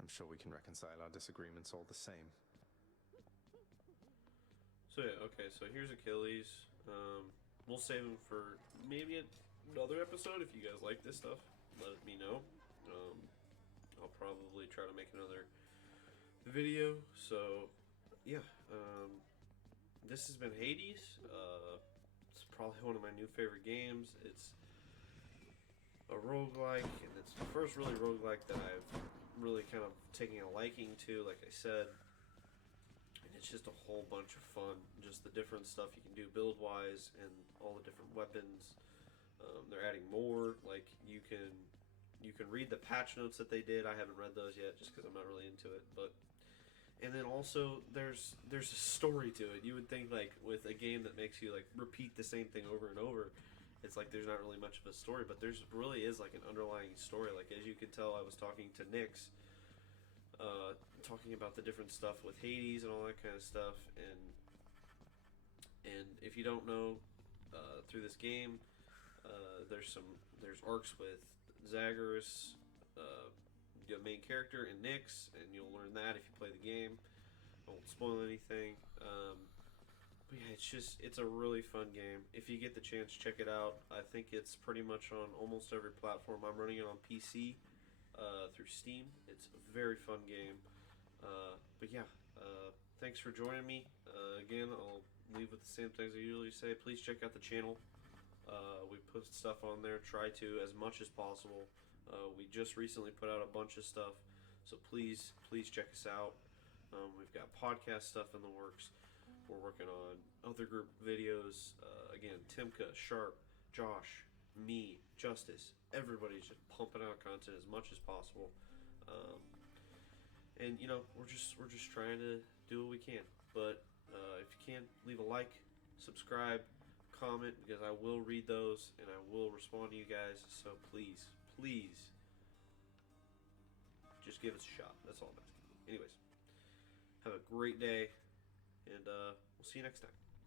I'm sure we can reconcile our disagreements all the same. So yeah, okay, so here's Achilles. We'll save him for maybe another episode. If you guys like this stuff, let me know. I'll probably try to make another video. So yeah, this has been Hades. It's probably one of my new favorite games. It's a roguelike, and it's the first really roguelike that I've really kind of taken a liking to, like I said. And it's just a whole bunch of fun. Just the different stuff you can do build-wise and all the different weapons. They're adding more. Like, you can read the patch notes that they did. I haven't read those yet just because I'm not really into it. But and then also there's a story to it. You would think, like, with a game that makes you like repeat the same thing over and over, it's like there's not really much of a story, but there's really is like an underlying story. Like, as you can tell, I was talking to Nix talking about the different stuff with Hades and all that kind of stuff. And if you don't know, through this game, there's arcs with Zagreus, the main character, and Nyx, and you'll learn that if you play the game. I won't spoil anything. But yeah, it's a really fun game. If you get the chance, check it out. I think it's pretty much on almost every platform. I'm running it on PC through Steam. It's a very fun game. But yeah, thanks for joining me. Again, I'll leave with the same things I usually say. Please check out the channel. We put stuff on there. Try to as much as possible. We just recently put out a bunch of stuff, so please check us out. We've got podcast stuff in the works. We're working on other group videos. Again, Timka, Sharp, Josh, me, Justice. Everybody's just pumping out content as much as possible. And you know, we're just trying to do what we can. But if you can, leave a like, subscribe, comment, because I will read those and I will respond to you guys. So please just give us a shot. That's all I'm asking. Anyways, have a great day, and we'll see you next time.